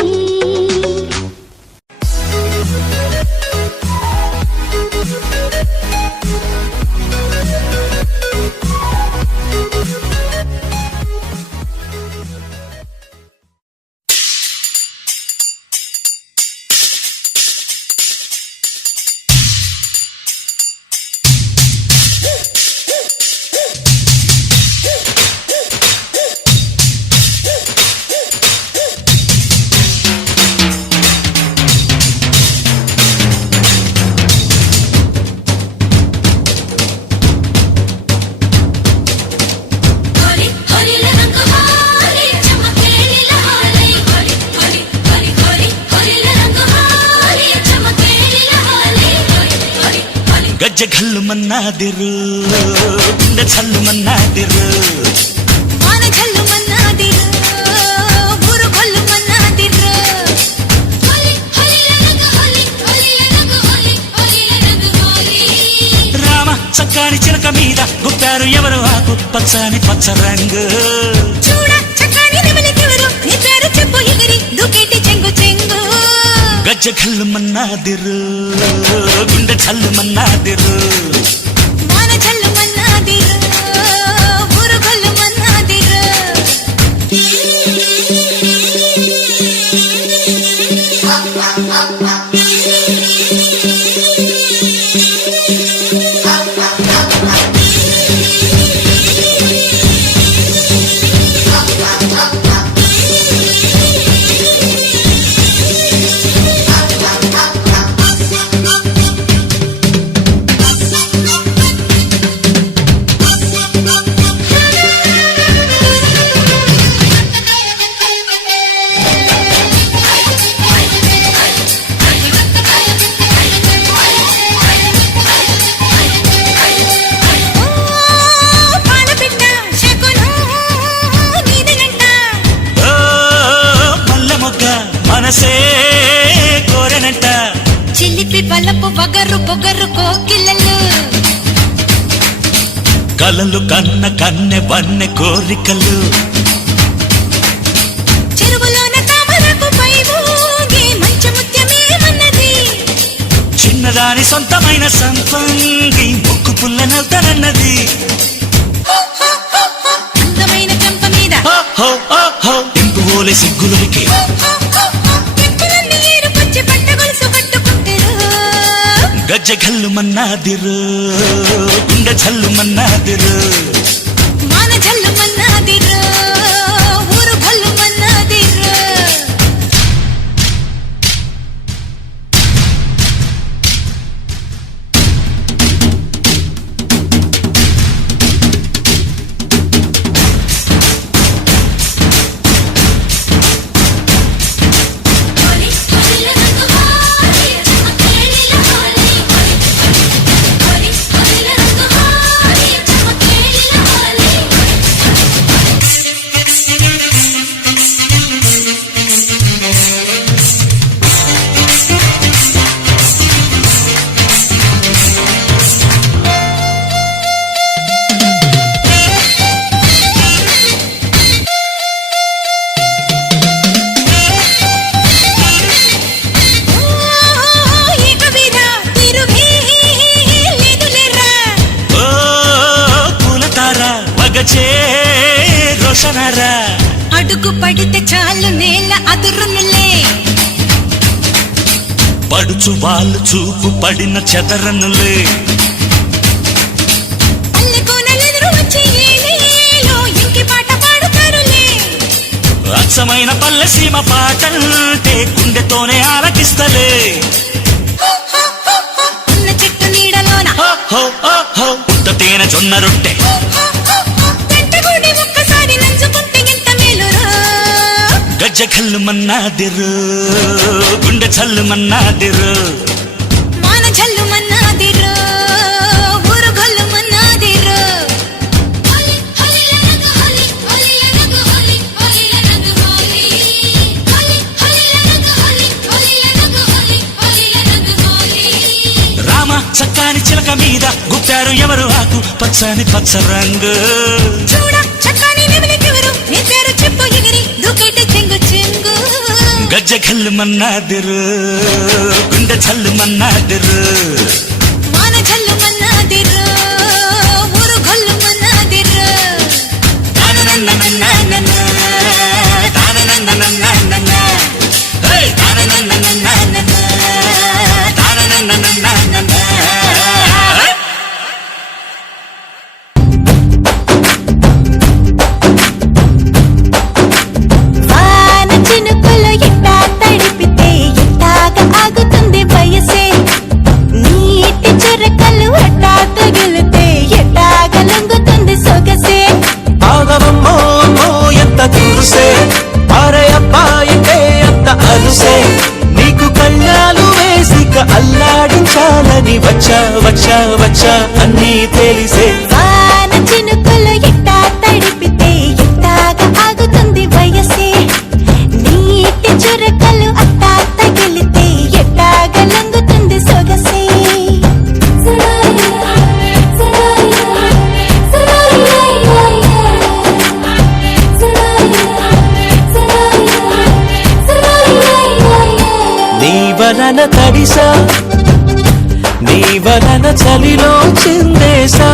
గజ్జ ఘల్లు మన్నాదిరు గుండె చల్లు మన్నాదిరు వాన జల్లు మన్నాదిరు ఊరు కొల్లు మన్నాదిరు హోలీ హోలీ రంగ హోలీ హోలీ రంగ హోలీ హోలీ రంగ హోలీ రామ చక్కాని చిలక మీద గుప్పారు ఎవరు ఆకు పచ్చని పచ్చ రంగు చూడ చక్కని నెమలికెవరు నీ పేరు చెప్పు ఎగిరి దూకేటి చెంగు చెంగు గజ్జ ఘల్లు మన్నాదిరు గుండె చల్లు మన్నాదిరు వాన జల్లు మన్నాదిరు ఊరు కొల్లు మన్నాదిరు పొగరు కోకిలలు కలలు కన్న కన్నె వన్నె కోరికలు చెరువులోన తామరకు పై ఊగే మంచి ముత్యమేమన్నది చిన్నదాని సొంతమైన సంపంగి ముక్కు పుల్లనవుతానన్నది అందమైన చెంప మీద ఇంపు ఓలే సిగ్గులకి పెట్టులన్నీ ఏరుకొచ్చి పట్ట గొలుసు కట్టుకుంటారు గజ్జె గల్లు మన్నాదిరు గుండె జల్లు మన్నాదిరు మాన జల్లు మన్నాదిరు ఊరు గల్లు మన్నాదిరు రోషనారా అడుగు పడితే చాలు నేల అదురునులే పడుచు వాళ్ళు చూపు పడిన చెదరనులే పల్లె కోనలెదురు వచ్చి ఏలేలో ఇంకి పాట పాడుతారులే అచ్చమైన పల్లె సీమ పాటంటే గుండెతోనే ఆలకిస్తలే ఉన్న చెట్టు నీడలోన పుట్ట తేనె జొన్న రొట్టె పెంటగుడి ఒక్కసారి నంచుకుంటే ఎంత మేలురా గజ్జె గల్లు మన్నాదిరు గుండె జల్లు మన్నాదిరు మాన జల్లు మన్నాదిరు ఊరు గల్లు మన్నాదిరు రామ చక్కాని చిలక మీద గుప్పారు ఎవరు ఆకు పచ్చని పచ్చ రంగు చూడ చక్కని నెమలికెవరు నీ పేరు చెప్పు ఎగిరి దూకేటి చెంగు చెంగు గజ్జె గల్లు మన్నాదిరు గుండె జల్లు మన్నాదిరు మాన జల్లు మన్నాదిరు ఊరు గల్లు మన్నాదిరు తాననన్ననన్ననన్న, తాననన్ననన్ననన్న, హే, తాననన్ననన్ననన్న, తాననన్ననన్ననన్న. వాన చినుకులు ఎట్టా తడిపితే ఎట్టాగా ఆగుతుంది వయసే నీటి చురకలు అట్టా తగిలితే ఎట్టాగా లొంగుతుంది సొగసే ఆగవమ్మో అమ్మో ఎంత తురుసే అరే అబ్బాయితే అంత అరుసే నీకు కళ్ళాలు వేసిక అల్లాడించాలని వచ్చా వచ్చా వచ్చా అన్నీ తెలిసే వాన చినుకులు ఎట్టా తడిపితే ఎట్టాగా ఆగుతుంది వయసే నీటి చురకలు అట్టా తగిలితే ఎట్టాగా లొంగుతుంది సొగసే నీ వలన తడిసా నీ వలన చలిలో చిందేసా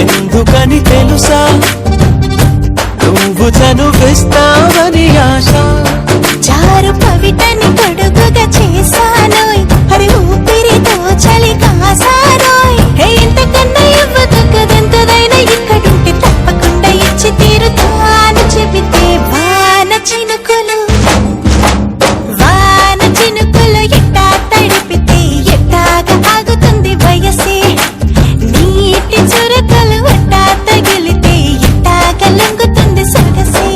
ఎందుకని తెలుసా నువ్వు చనువిస్తావని ఆశ చారు పవిటని పొడుగుగా చేశానోయ్ హరి ఊపిరితో చలి కాసారోయ్ హే ఇంతకన్నా ఇవ్వదు కదెంతదైనా ఇక్కడుంటే తప్పకుండా ఇచ్చి తీరుతాను చెబితే వాన చినుకులు ఎట్టా తడిపితే ఎట్టాగా ఆగుతుంది వయసే నీటి చురకలు అట్టా తగిలితే ఎట్టాగా లొంగుతుంది సొగసే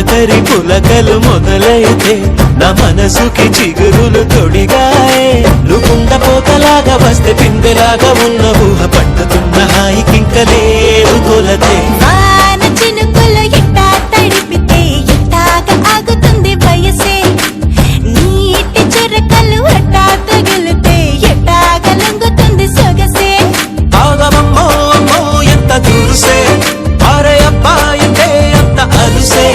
తొలకరి పులకలు మొదలైతే నా మనసుకి చిగురులు తొడిగాయే నువ్వుండ పోతలాగా వస్తే పిందెలాగా ఉన్న ఊహ పట్టుతున్న హాయికింక లేదు కొలతే వాన చినుకులు ఎట్టా తడిపితే ఎట్టాగా ఆగుతుంది వయసే నీటి చురకలు ఎట్టా తగిలితే ఎట్టాగా లొంగుతుంది సొగసే ఆగమమ్మో అమ్మో ఎంత దూరుసే అరే అబ్బాయంటే అంత అరుసే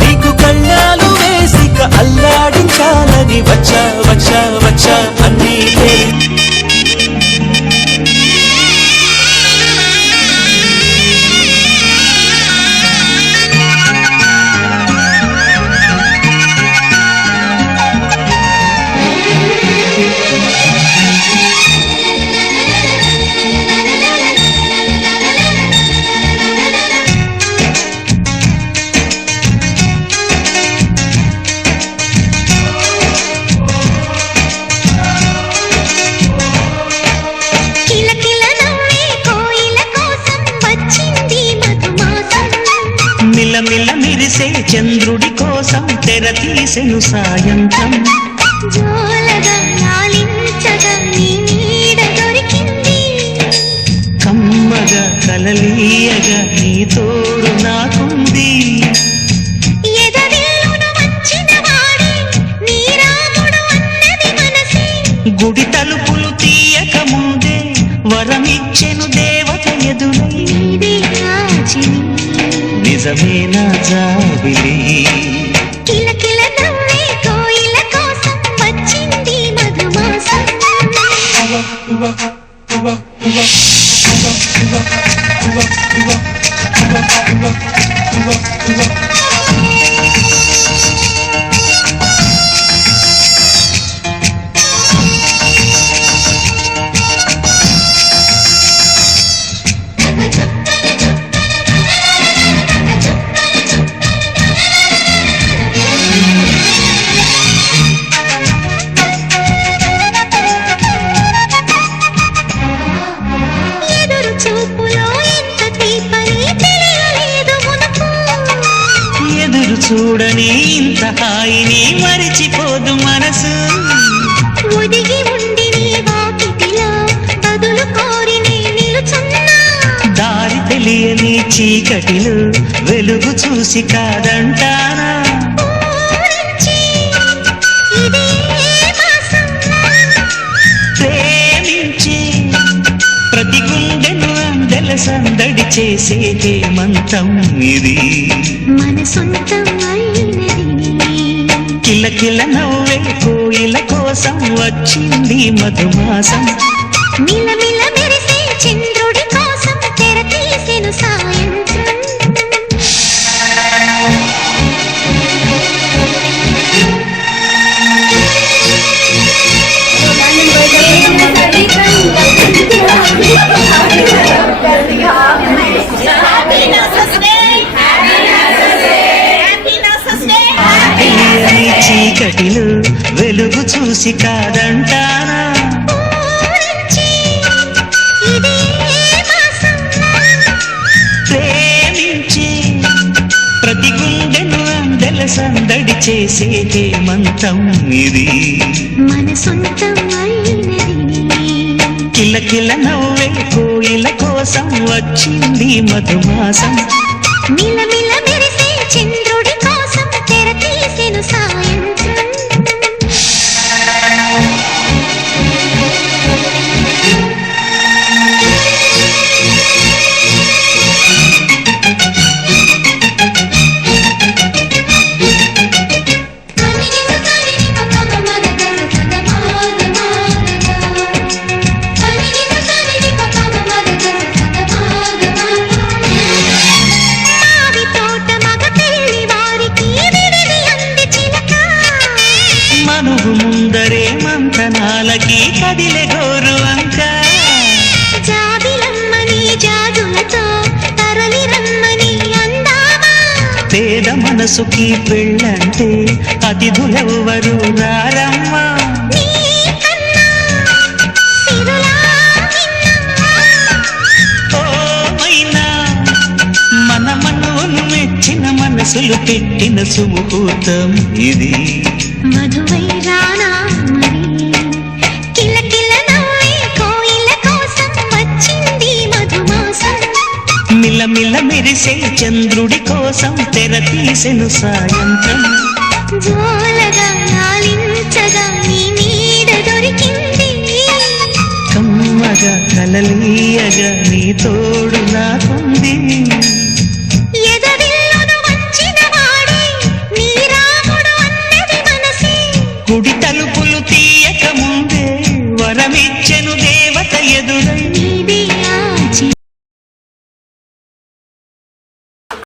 నీకు కళ్ళాలు వేసిక అల్లాడించాలని వచ్చా వచ్చా వచ్చా అన్నీ మిలమిల మిరిసే చంద్రుడి కోసం తెర తీసెను సాయంత్రం జోలగా లాలించగా నీ నీడ దొరికింది కమ్మగా కలలీయగా నీ తోడు నాకుంది ఎదవిల్లున వచ్చిన వాడే నీ రాముడు అన్నది మనసే గుడి తలుపులు తీయక ముందే వరమిచ్చెను దేవత ఎదురై నీదే రాజిని నిజమేనా జాబిలి కిలకిల నవ్వే కోయిల కోసం వచ్చింది మధుమాసం ఎదురు చూపులో ఎంత తీపని తెలియలేదు మునుపు ఎదురు చూడని ఇంత హాయిని మరిచిపోదు మనసు ఒదిగి ఉండి నీ వాకిటిలో బదులు కోరి నే నిలుచున్నా దారి తెలియని చీకటిలో వెలుగు చూసి కాదంటానా ఊరించి ఇదే మాసం ప్రేమించి ప్రతి గుండెను అందెల సందడి చేసే హేమంతం ఇది మన సొంతం అయినది కిలకిల నవ్వే కోయిల కోసం వచ్చింది మధుమాసం మిలమిల మెరిసే చంద్రుడి కోసం తెర తీసెను సాయంత్రం తెలియని చీకటిలో వెలుగు చూసి కాదంటానా ఊరించి ఇదే మాసం ప్రేమించి ప్రతి గుండెను అందెల సందడి చేసే హేమంతం ఇది మన సొంతం అయినది కిలకిల నవ్వే కోయిల కోసం వచ్చింది మధుమాసం మిలమిల మెరిసే చంద్రుడి కోసం తెర తీసెను సాయంత్రం మావి తోట మగ పెళ్లి వారికి విడిది అంది చిలక మనువు ముందరే మంతనాలకి కదిలే గోరు అంక జాబిలమ్మని జాజులతో తరలి రమ్మని అందామా పేద మనసుకి పెళ్ళంటే అతిథులెవ్వరు రారమ్మా నీ కన్నా సిరులా నిన్నా ఓ మైనా మన మనవును మెచ్చిన మనసు మనసులు పెట్టిన సుముహూర్తం ఇది. మధువై రానా మరి కిలకిల నవ్వే కోయిల కోసం వచ్చింది మధుమాసం. మిలమిల మెరిసే చంద్రుడి కోసం తెర తీసెను సాయంత్రం. జోలగా లాలించగా నీ నీడ దొరికింది. కమ్మగా కలలీయగా నీ తోడు నాకుంది. ఎదవిల్లును వంచిన వాడే నీ రాముడు అన్నది మనసే. కుడి